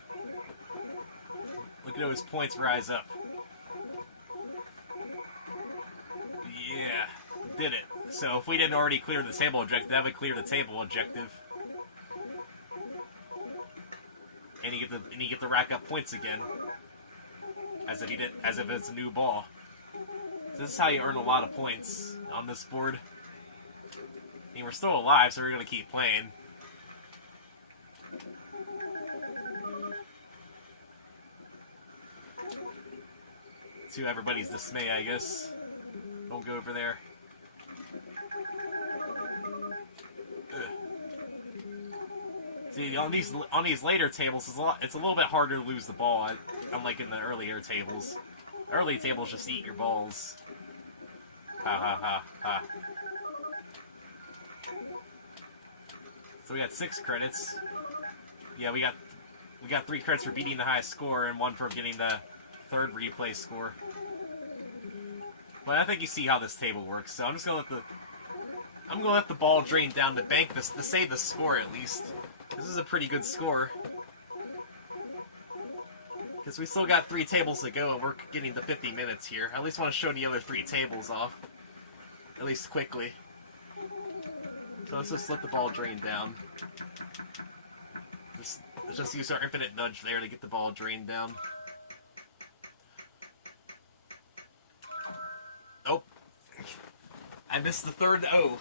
Look at those points rise up. Yeah, did it. So if we didn't already clear the table objective, that would clear the table objective. And you get to rack up points again, as if it's a new ball. So this is how you earn a lot of points on this board. I mean, we're still alive, so we're gonna keep playing. To everybody's dismay, I guess. Don't go over there. See, on these later tables, it's a little bit harder to lose the ball, unlike in the earlier tables. Early tables just eat your balls. Ha ha ha ha. So we got 6 credits. Yeah, we got 3 credits for beating the highest score and 1 for getting the 3rd replay score. But I think you see how this table works. So I'm gonna let the ball drain down the bank to save the score at least. This is a pretty good score. Because we still got 3 tables to go and we're getting to 50 minutes here. I at least want to show the other 3 tables off. At least quickly. So let's just let the ball drain down. Let's just use our infinite nudge there to get the ball drained down. Oh. I missed the 3rd O.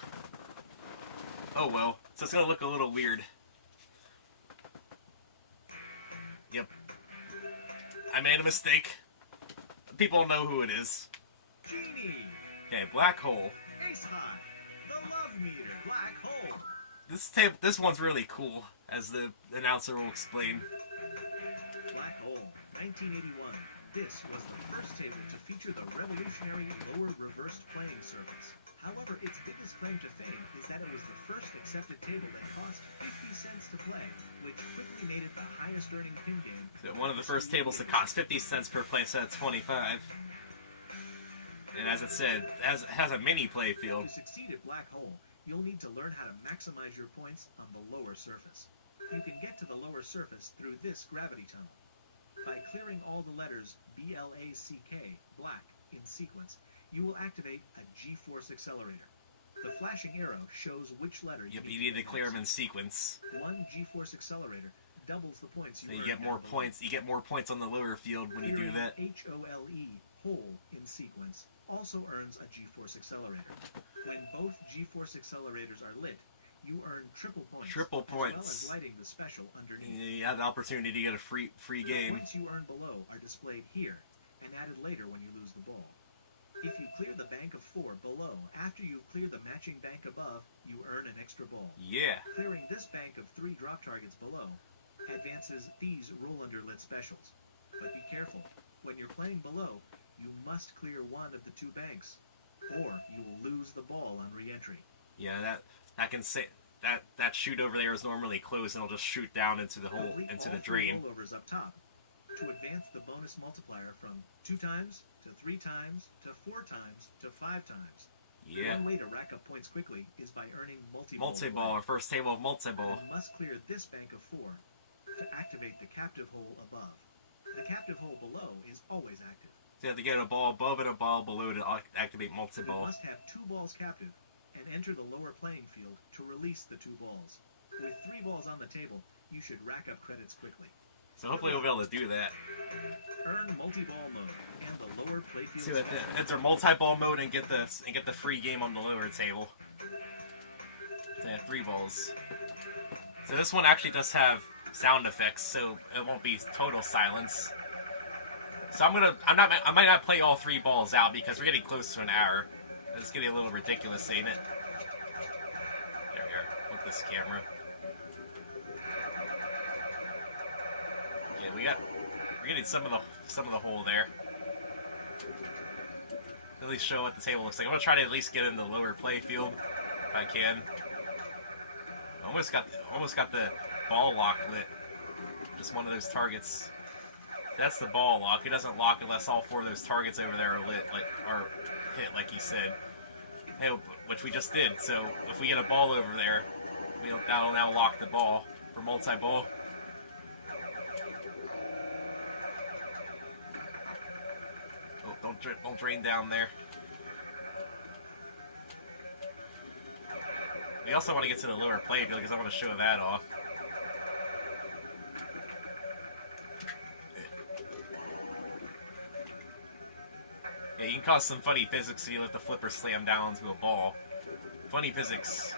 Oh well. So it's going to look a little weird. Yep. I made a mistake. People know who it is. Genie. Okay, black hole. Ace high. The love meter. Black hole. This one's really cool, as the announcer will explain. Black hole. 1981. This was the first table to feature the revolutionary lower reversed playing surface. However, its biggest claim to fame is that it was the first accepted table that cost 50 cents to play, which quickly made it the highest earning pin game. So one of the first tables that cost 50 cents per play set of 25. And as it said, has a mini play field. To succeed at Black Hole, you'll need to learn how to maximize your points on the lower surface. You can get to the lower surface through this gravity tunnel. By clearing all the letters B-L-A-C-K, black, in sequence, you will activate a G-force accelerator. The flashing arrow shows which letter you need to clear them in sequence. 1 G-force accelerator doubles the points So you get more points. You get more points on the lower field when you do that. HOLE, hole, in sequence, also earns a G-force accelerator. When both G-force accelerators are lit, you earn triple points. Triple points. As well as lighting the special underneath. You have an opportunity to get a free game. The points you earn below are displayed here and added later when you lose the ball. If you clear the bank of 4 below, after you clear the matching bank above, you earn an extra ball. Yeah. Clearing this bank of 3 drop targets below advances these roll under lit specials. But be careful. When you're playing below, you must clear one of the 2 banks, or you will lose the ball on re-entry. Yeah, that can say that chute over there is normally closed, and it'll just shoot down into the hole, into the drain. Rollovers up top to advance the bonus multiplier from 2 times to 3 times to 4 times to 5 times. Yeah. One way to rack up points quickly is by earning multi-ball, or first table of multi-ball. You must clear this bank of 4 to activate the captive hole above. The captive hole below is always active. So you have to get a ball above and a ball below to activate multi-ball. You must have 2 balls captive and enter the lower playing field to release the 2 balls. With 3 balls on the table, you should rack up credits quickly. So hopefully we'll be able to do that. Earn multi-ball mode and the lower playfield. See what enter multi-ball mode and get the free game on the lower table. So yeah, 3 balls. So this one actually does have sound effects, so it won't be total silence. So I might not play all 3 balls out because we're getting close to an hour. It's getting a little ridiculous, ain't it? Here, with this camera. Yeah, we're getting some of the hole there. At least show what the table looks like. I'm gonna try to at least get in the lower play field if I can. Almost got the ball lock lit. Just one of those targets. That's the ball lock. It doesn't lock unless all 4 of those targets over there are lit, or hit, like he said. Hey, which we just did. So if we get a ball over there, that'll now lock the ball for multi-ball. Oh, don't drain down there. We also want to get to the lower play field because I want to show that off. Yeah, you can cause some funny physics if you let the flipper slam down onto a ball. Funny physics.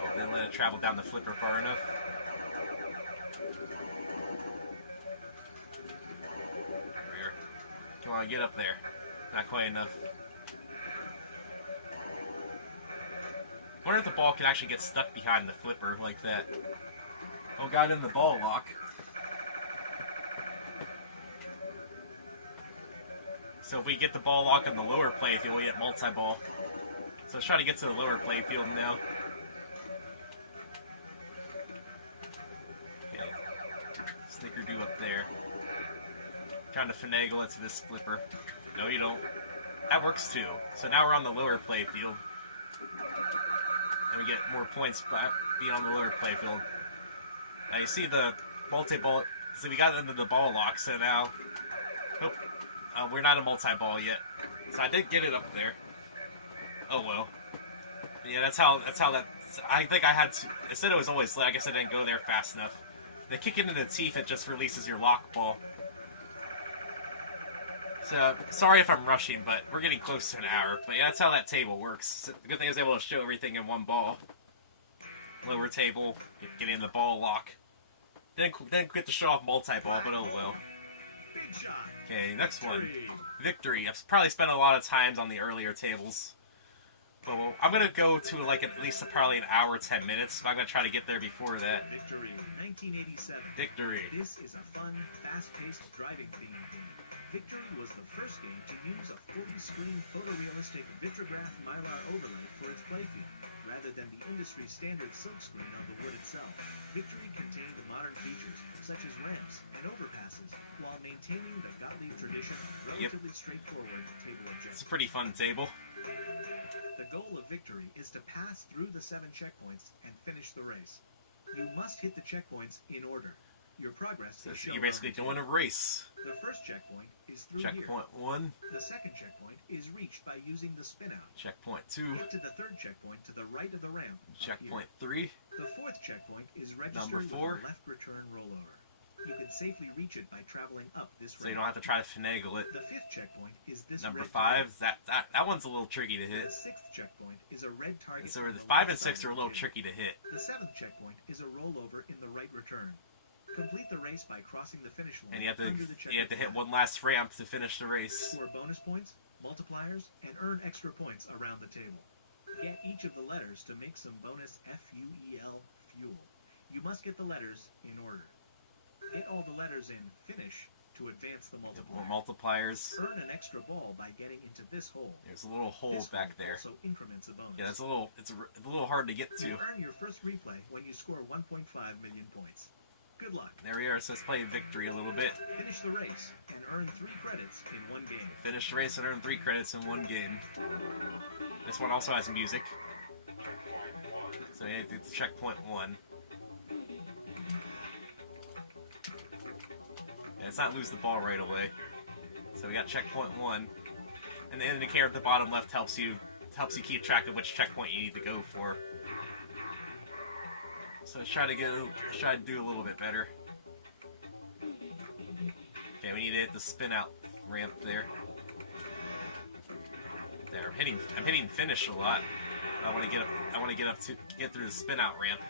Oh, then let it travel down the flipper far enough. There. Come on, get up there. Not quite enough. I wonder if the ball can actually get stuck behind the flipper like that. Oh, got in the ball lock. So if we get the ball lock on the lower play field, we get multi-ball. So let's try to get to the lower play field now. Okay. Snickerdo up there. Trying to finagle it to this flipper. No, you don't. That works too. So now we're on the lower play field. And we get more points by being on the lower play field. Now you see the multi-ball. So we got into the ball lock, so now... Oh, we're not a multi-ball yet. So I did get it up there. Oh well. Yeah, that's how that... I think I had to... It said it was always lit. I guess I didn't go there fast enough. They kick it into the teeth, it just releases your lock ball. So, sorry if I'm rushing, but we're getting close to an hour. But yeah, that's how that table works. The good thing I was able to show everything in one ball. Lower table, getting the ball lock. Didn't get to show off multi-ball, but oh well. Okay, next one. Victory. I've probably spent a lot of times on the earlier tables. But I'm going to go to like at least probably an hour, 10 minutes. So I'm going to try to get there before that. Victory, 1987. Victory. This is a fun, fast-paced driving theme game. Victory was the first game to use a 40-screen photorealistic Vitrograph Mylar overlay for its playfield, rather than the industry standard silkscreen of the wood itself. Victory contained modern features such as ramps and overpasses, while maintaining the Gottlieb tradition of relatively straightforward table objectives. It's a pretty fun table. The goal of Victory is to pass through the 7 checkpoints and finish the race. You must hit the checkpoints in order. Your progress So is shown you're basically doing a race. The first checkpoint is through here. Checkpoint 1. The second checkpoint is reached by using the spin-out. Checkpoint 2. Get to the third checkpoint to the right of the ramp. Checkpoint 3. The fourth checkpoint is registered Number with 4. the left return rollover. You can safely reach it by traveling up this So you ramp. don't have to try to finagle it. The fifth checkpoint is this Number red 5. That one's a little tricky to hit. The sixth checkpoint is a red target. So on the the 5 and left 6 side are a of the little game. tricky to hit. The seventh checkpoint is a rollover in the right return. Complete the race by crossing the finish line. And you have to under the hit checkpoint. one last ramp to finish the race. Score bonus points, multipliers, and earn extra points around the table. Get each of the letters to make some bonus FUEL fuel. You must get the letters in order. Get all the letters in finish to advance the More multiplier. multipliers. Earn an extra ball by getting into this hole. There's a little hole This back hole there. also increments a bonus. Yeah, it's a little hard to get You to. earn your first replay when you score 1.5 million points. Good luck. There we are. So let's play victory a little bit. Finish the race and earn 3 credits in one game. Finish the race and earn 3 credits in one game. This one also has music. So yeah, it's checkpoint 1. And it's not lose the ball right away. So we got checkpoint 1. And the indicator at the bottom left helps you keep track of which checkpoint you need to go for. So let's try to do a little bit better. Okay, we need to hit the spin out ramp there. There, I'm hitting finish a lot. I want to get through the spin out ramp.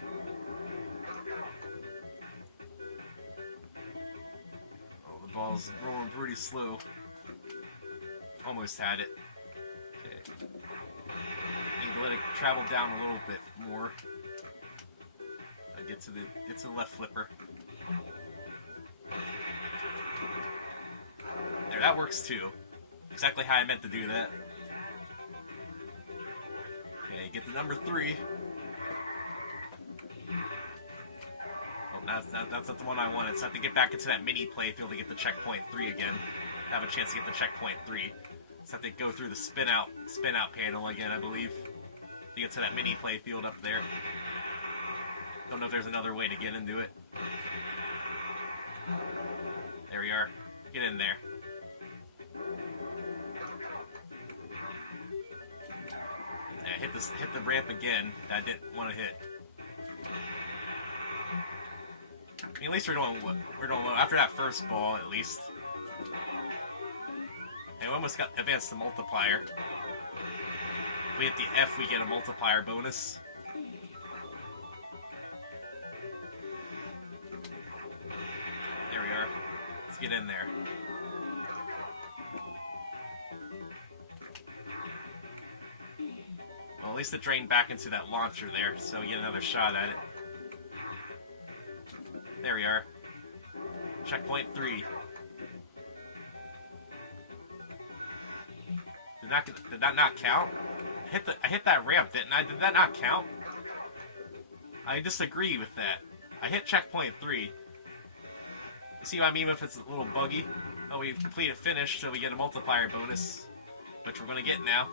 Oh, the ball's rolling pretty slow. Almost had it. Okay. Need to let it travel down a little bit more. Get to the left flipper. There, that works too. Exactly how I meant to do that. Okay, get to number 3. Oh, that's not the one I wanted. So I have to get back into that mini playfield to get the checkpoint 3 again. Have a chance to get the checkpoint 3. So I have to go through the spin out panel again, I believe, to get to that mini playfield up there. Don't know if there's another way to get into it. There we are. Get in there. Yeah, hit the ramp again that I didn't want to hit. I mean, at least we're doing well after that first ball, at least. And we almost got advanced the multiplier. If we hit the F, we get a multiplier bonus. There we are. Let's get in there. Well, at least it drained back into that launcher there, so we get another shot at it. There we are. Checkpoint 3. Did that not count? I hit that ramp, didn't I? Did that not count? I disagree with that. I hit checkpoint 3. You see what I mean if it's a little buggy? Oh, we complete a finish, so we get a multiplier bonus, which we're going to get now.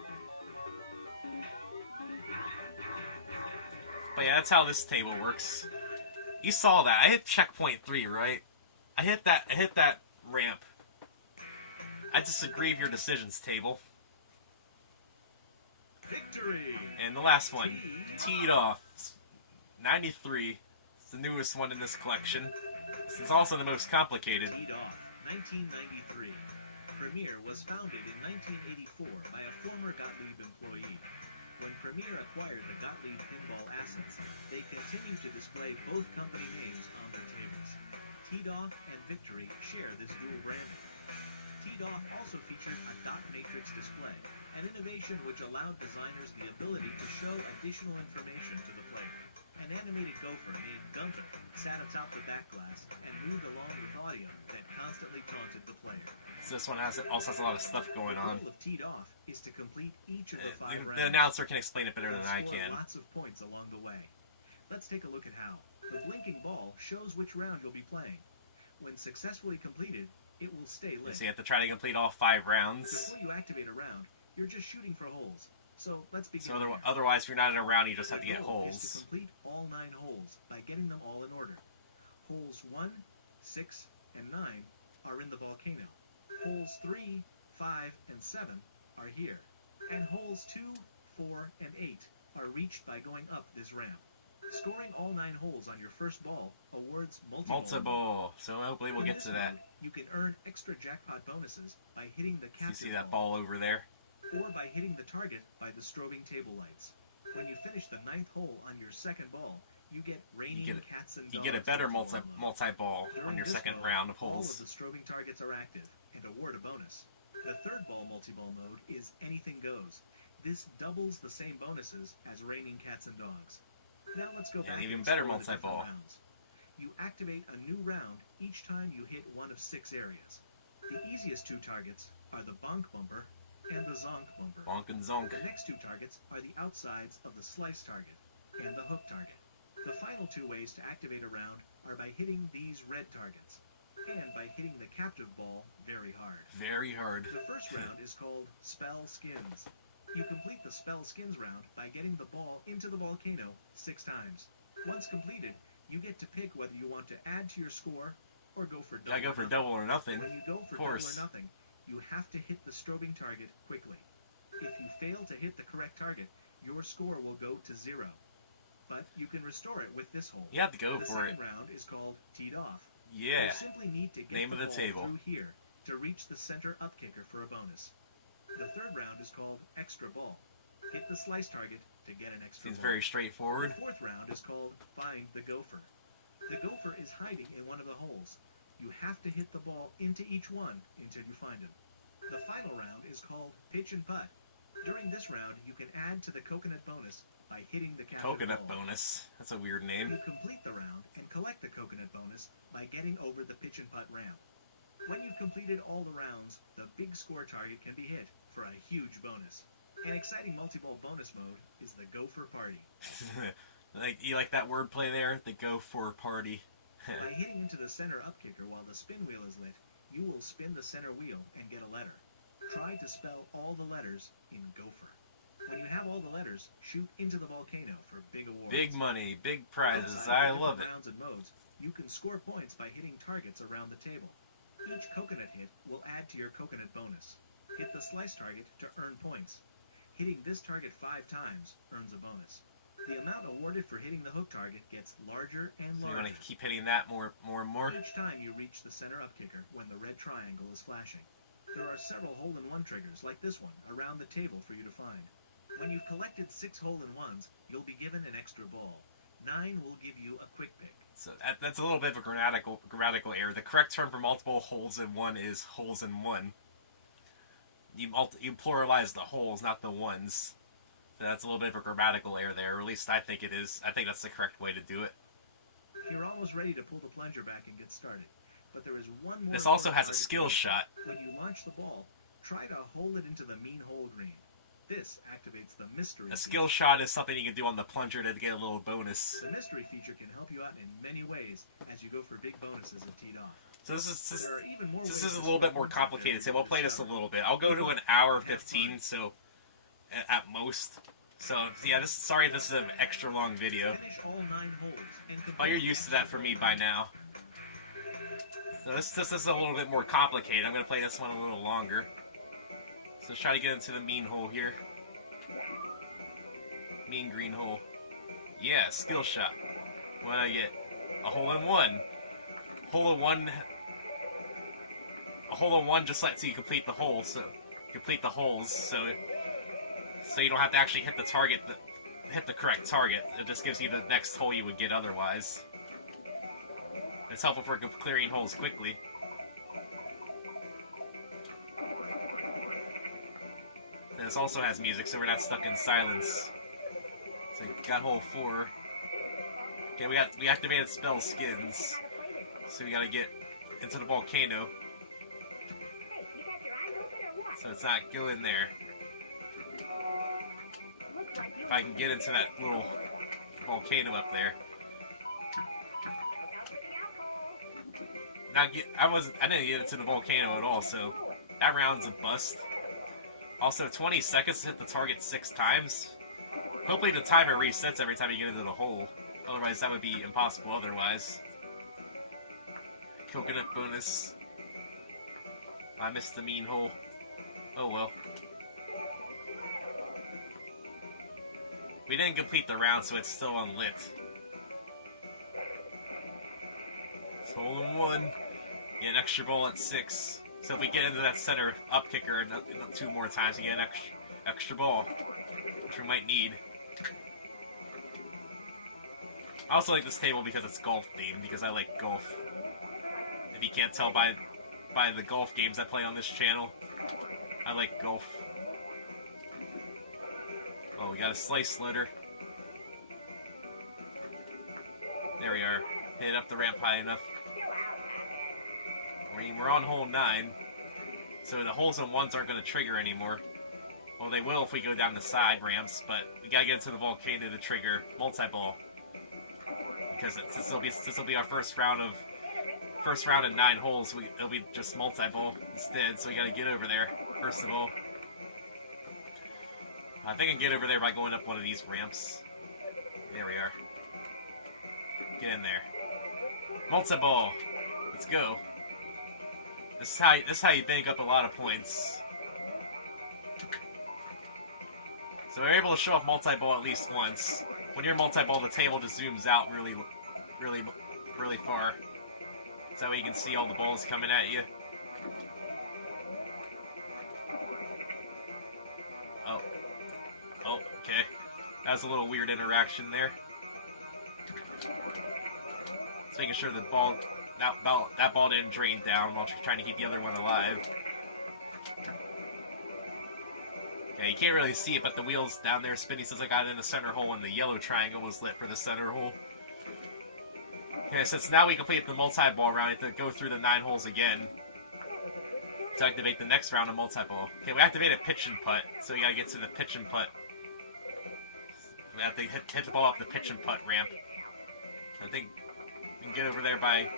But yeah, that's how this table works. You saw that. I hit checkpoint 3, right? I hit that ramp. I disagree with your decisions, table. Victory! And the last one, Teed Off. 93. It's the newest one in this collection. It's also the most complicated. Teed Off, 1993. Premier was founded in 1984 by a former Gottlieb employee. When Premier acquired the Gottlieb pinball assets, they continued to display both company names on their tables. Teed Off and Victory share this dual branding. Teed Off also featured a dot matrix display, an innovation which allowed designers the ability to show additional information to the player. An animated gopher named Gunther sat atop the back glass and moved along with audio that constantly taunted the player. So this one also has a lot of stuff going on. The goal of Teed Off is to complete each of the 5 rounds. The announcer can explain it better than I Score can. Lots of points along the way. Let's take a look at how. The blinking ball shows which round you'll be playing. When successfully completed, it will stay lit. So you have to try to complete all 5 rounds. Before you activate a round, you're just shooting for holes. So let's begin. So otherwise, if you're not in a round, you just have to The get goal is holes. to complete all 9 holes by getting them all in order. Holes 1, 6, and 9 are in the volcano. Holes 3, 5, and 7 are here, and holes 2, 4, and 8 are reached by going up this ramp. Scoring all 9 holes on your first ball awards multi-ball. So hopefully we'll get to that. You can earn extra jackpot bonuses by hitting the So you captain see that ball over there? or by hitting the target by the strobing table lights. When you finish the 9th hole on your second ball, you get raining cats and dogs. You get a better multi-ball on your second round of All holes. of the strobing targets are active and award a bonus. The third ball multi-ball mode is anything goes. This doubles the same bonuses as raining cats and dogs. Now let's go back An even and better explore the different multi-ball. rounds. You activate a new round each time you hit one of 6 areas. The easiest 2 targets are the bonk bumper and the zonk bumper. Bonk and zonk. The next 2 targets are the outsides of the slice target and the hook target. The final 2 ways to activate a round are by hitting these red targets and by hitting the captive ball very hard. Very hard. The first round is called Spell Skins. You complete the Spell Skins round by getting the ball into the volcano 6 times. Once completed, you get to pick whether you want to add to your score or go for double. I go for double or nothing. When you go for double or nothing, you have to hit the strobing target quickly. If you fail to hit the correct target, your score will go to 0. But you can restore it with this hole. You have to go for it. The second round is called Teed Off. Yeah. You simply need to get Name the of the ball table. through here to reach the center up kicker for a bonus. The third round is called Extra Ball. Hit the slice target to get an extra Seems ball. very straightforward. The fourth round is called Find the Gopher. The gopher is hiding in one of the holes. You have to hit the ball into each one until you find him. The final round is called Pitch and Putt. During this round, you can add to the coconut bonus by hitting the captive Coconut ball. bonus. That's a weird name. You complete the round and collect the coconut bonus by getting over the pitch and putt ramp. When you've completed all the rounds, the big score target can be hit for a huge bonus. An exciting multi-ball bonus mode is the Gopher Party. You like that wordplay there? The go for party. By hitting into the center up kicker while the spin wheel is lit, you will spin the center wheel and get a letter. Try to spell all the letters in Gopher. When you have all the letters, shoot into the volcano for big awards. Big money, big prizes. Outside I of love it. different rounds and modes, you can score points by hitting targets around the table. Each coconut hit will add to your coconut bonus. Hit the slice target to earn points. Hitting this target 5 times earns a bonus. The amount awarded for hitting the hook target gets larger and So you larger. want to keep hitting that more and more. Each time you reach the center up kicker when the red triangle is flashing. There are several hole-in-one triggers, like this one, around the table for you to find. When you've collected 6 hole-in-ones, you'll be given an extra ball. 9 will give you a quick pick. So that's a little bit of a grammatical error. The correct term for multiple holes in one is holes in one. You pluralize the holes, not the ones. So that's a little bit of a grammatical error there, or at least I think it is. I think that's the correct way to do it. You're almost ready to pull the plunger back and get started. But there is one more... This also has a important skill thing. shot. When you launch the ball, try to hold it into the mean hole green. This activates the mystery A feature. skill shot is something you can do on the plunger to get a little bonus. The mystery feature can help you out in many ways as you go for big bonuses at Teed Off. So this There are even more is ways a to little bit score more points complicated. So than we'll play this a discover. little bit. I'll go to an hour 15, so at most. So yeah, sorry this is an extra long video. Finish all 9 holes and But you're used to that for me by now. So this is a little bit more complicated. I'm gonna play this one a little longer. So let's try to get into the mean hole here. Mean green hole. Yeah, skill shot. What did I get? A hole in one. Hole in one. A hole in one just lets you complete the hole. So complete the holes. So you don't have to actually hit the target. Hit the correct target. It just gives you the next hole you would get otherwise. It's helpful for clearing holes quickly. And this also has music, so we're not stuck in silence. So got hole 4. Okay, we activated spell skins. So we gotta get into the volcano. So let's not go in there. If I can get into that little volcano up there. I didn't get into the volcano at all, so that round's a bust. Also, 20 seconds to hit the target 6 times. Hopefully the timer resets every time you get into the hole. Otherwise, that would be impossible otherwise. Coconut bonus. I missed the mean hole. Oh well. We didn't complete the round, so it's still unlit. It's hole in one. Get an extra ball at 6. So if we get into that center up kicker 2 more times, we get an extra ball, which we might need. I also like this table because it's golf themed, because I like golf. If you can't tell by the golf games I play on this channel, I like golf. Oh, we got a slice litter. There we are. Hit it up the ramp high enough. We're on hole 9, so the holes in 1s aren't going to trigger anymore. Well, they will if we go down the side ramps, but we gotta get into the volcano to trigger multi-ball. Because this will be our first round of 9 holes. It'll be just multi-ball instead, so we gotta get over there first of all. I think I can get over there by going up one of these ramps. There we are. Get in there. Multi-ball. Let's go. This is how you bank up a lot of points. So we're able to show off multi-ball at least once. When you're multi-ball, the table just zooms out really far. So that way you can see all the balls coming at you. Oh, okay. That was a little weird interaction there. Just making sure the ball, that ball didn't drain down while trying to keep the other one alive. Okay, you can't really see it, but the wheel's down there spinning since I got in the center hole and the yellow triangle was lit for the center hole. Okay, since now we completed the multi-ball round, we have to go through the 9 holes again to activate the next round of multi-ball. Okay, we activated pitch and putt, so we gotta get to the pitch and putt. We have to hit the ball up the pitch and putt ramp. I think we can get over there by,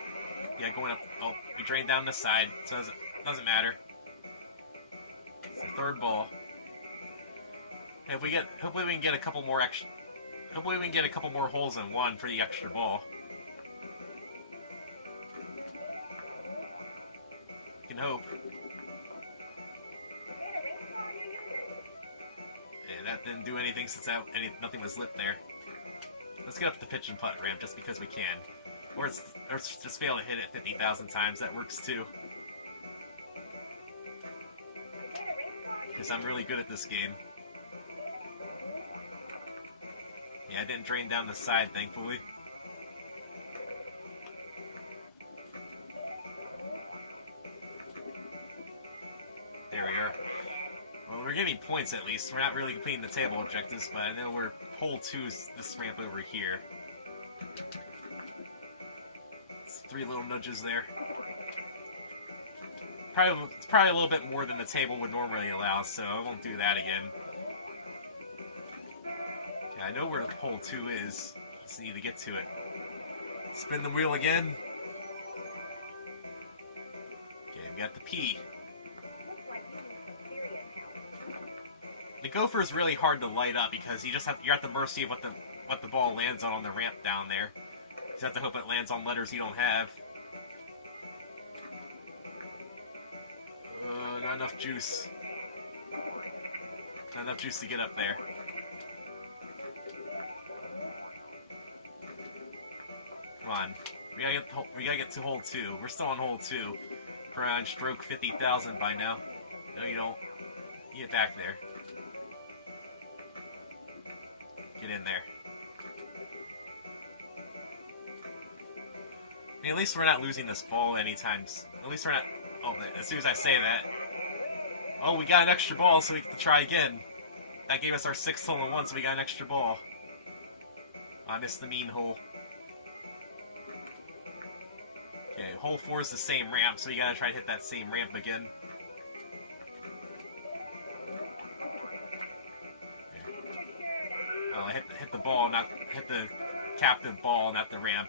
going up. Oh, we drained down the side, so it doesn't matter. It's the 3rd ball. If we get, hopefully we can get a couple more holes in 1 for the extra ball. You can hope. And that didn't do anything since nothing was lit there. Let's get up the pitch and putt ramp just because we can. Or just fail to hit it 50,000 times. That works too. Because I'm really good at this game. Yeah, I didn't drain down the side, thankfully. There we are. Well, we're getting points at least. We're not really completing the table objectives, but I know we're hole 2's this ramp over here. It's 3 little nudges there. It's probably a little bit more than the table would normally allow, so I won't do that again. I know where hole 2 is. Just need to get to it. Spin the wheel again. Okay, we got the P. The gopher is really hard to light up because you're at the mercy of what the ball lands on the ramp down there. You just have to hope it lands on letters you don't have. Not enough juice. Not enough juice to get up there. Come on. We gotta get to hole 2. We're still on hole 2. We're on stroke 50,000 by now. No, you don't. You get back there. Get in there. I mean, at least we're not losing this ball anytime. At least we're not. Oh, as soon as I say that. Oh, we got an extra ball, so we get to try again. That gave us our 6th hole in 1, so we got an extra ball. I missed the mean hole. Okay, hole 4 is the same ramp, so you gotta try to hit that same ramp again. Oh, I hit the ball, not hit the captive ball, not the ramp.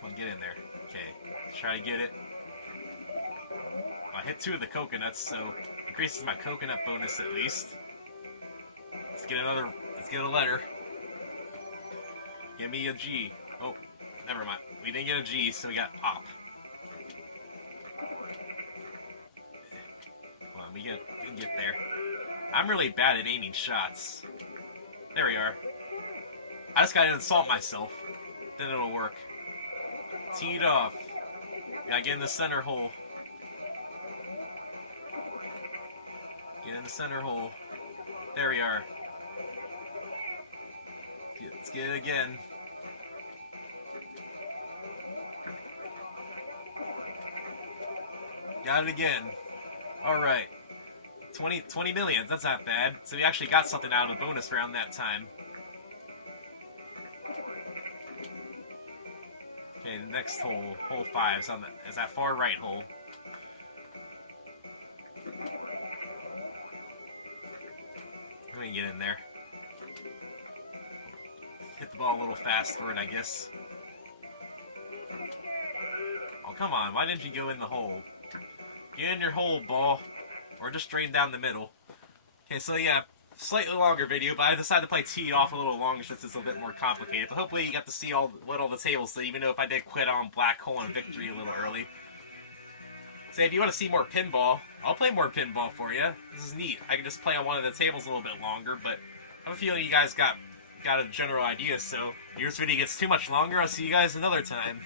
Come on, get in there. Okay, let's try to get it. I hit 2 of the coconuts, so increases my coconut bonus at least. Let's get a letter. Give me a G. Oh, never mind. We didn't get a G, so we got op. on, we can get there. I'm really bad at aiming shots. There we are. I just gotta insult myself. Then it'll work. Teed off. Gotta get in the center hole. Get in the center hole. There we are. Let's get it again. Got it again. Alright. 20 millions, that's not bad. So we actually got something out of the bonus round that time. Okay, the next hole, hole 5, is that far right hole. Let me get in there. Hit the ball a little fast for it, I guess. Oh, come on, why didn't you go in the hole? Get in your hole, ball. Or just drain down the middle. Okay, so yeah, slightly longer video, but I decided to play tee off a little longer since it's a bit more complicated. But hopefully you got to see what all the tables did, even though if I did quit on Black Hole and Victory a little early. So if you want to see more pinball, I'll play more pinball for you. This is neat. I can just play on one of the tables a little bit longer, but I have a feeling you guys got a general idea, so if this video gets too much longer, I'll see you guys another time.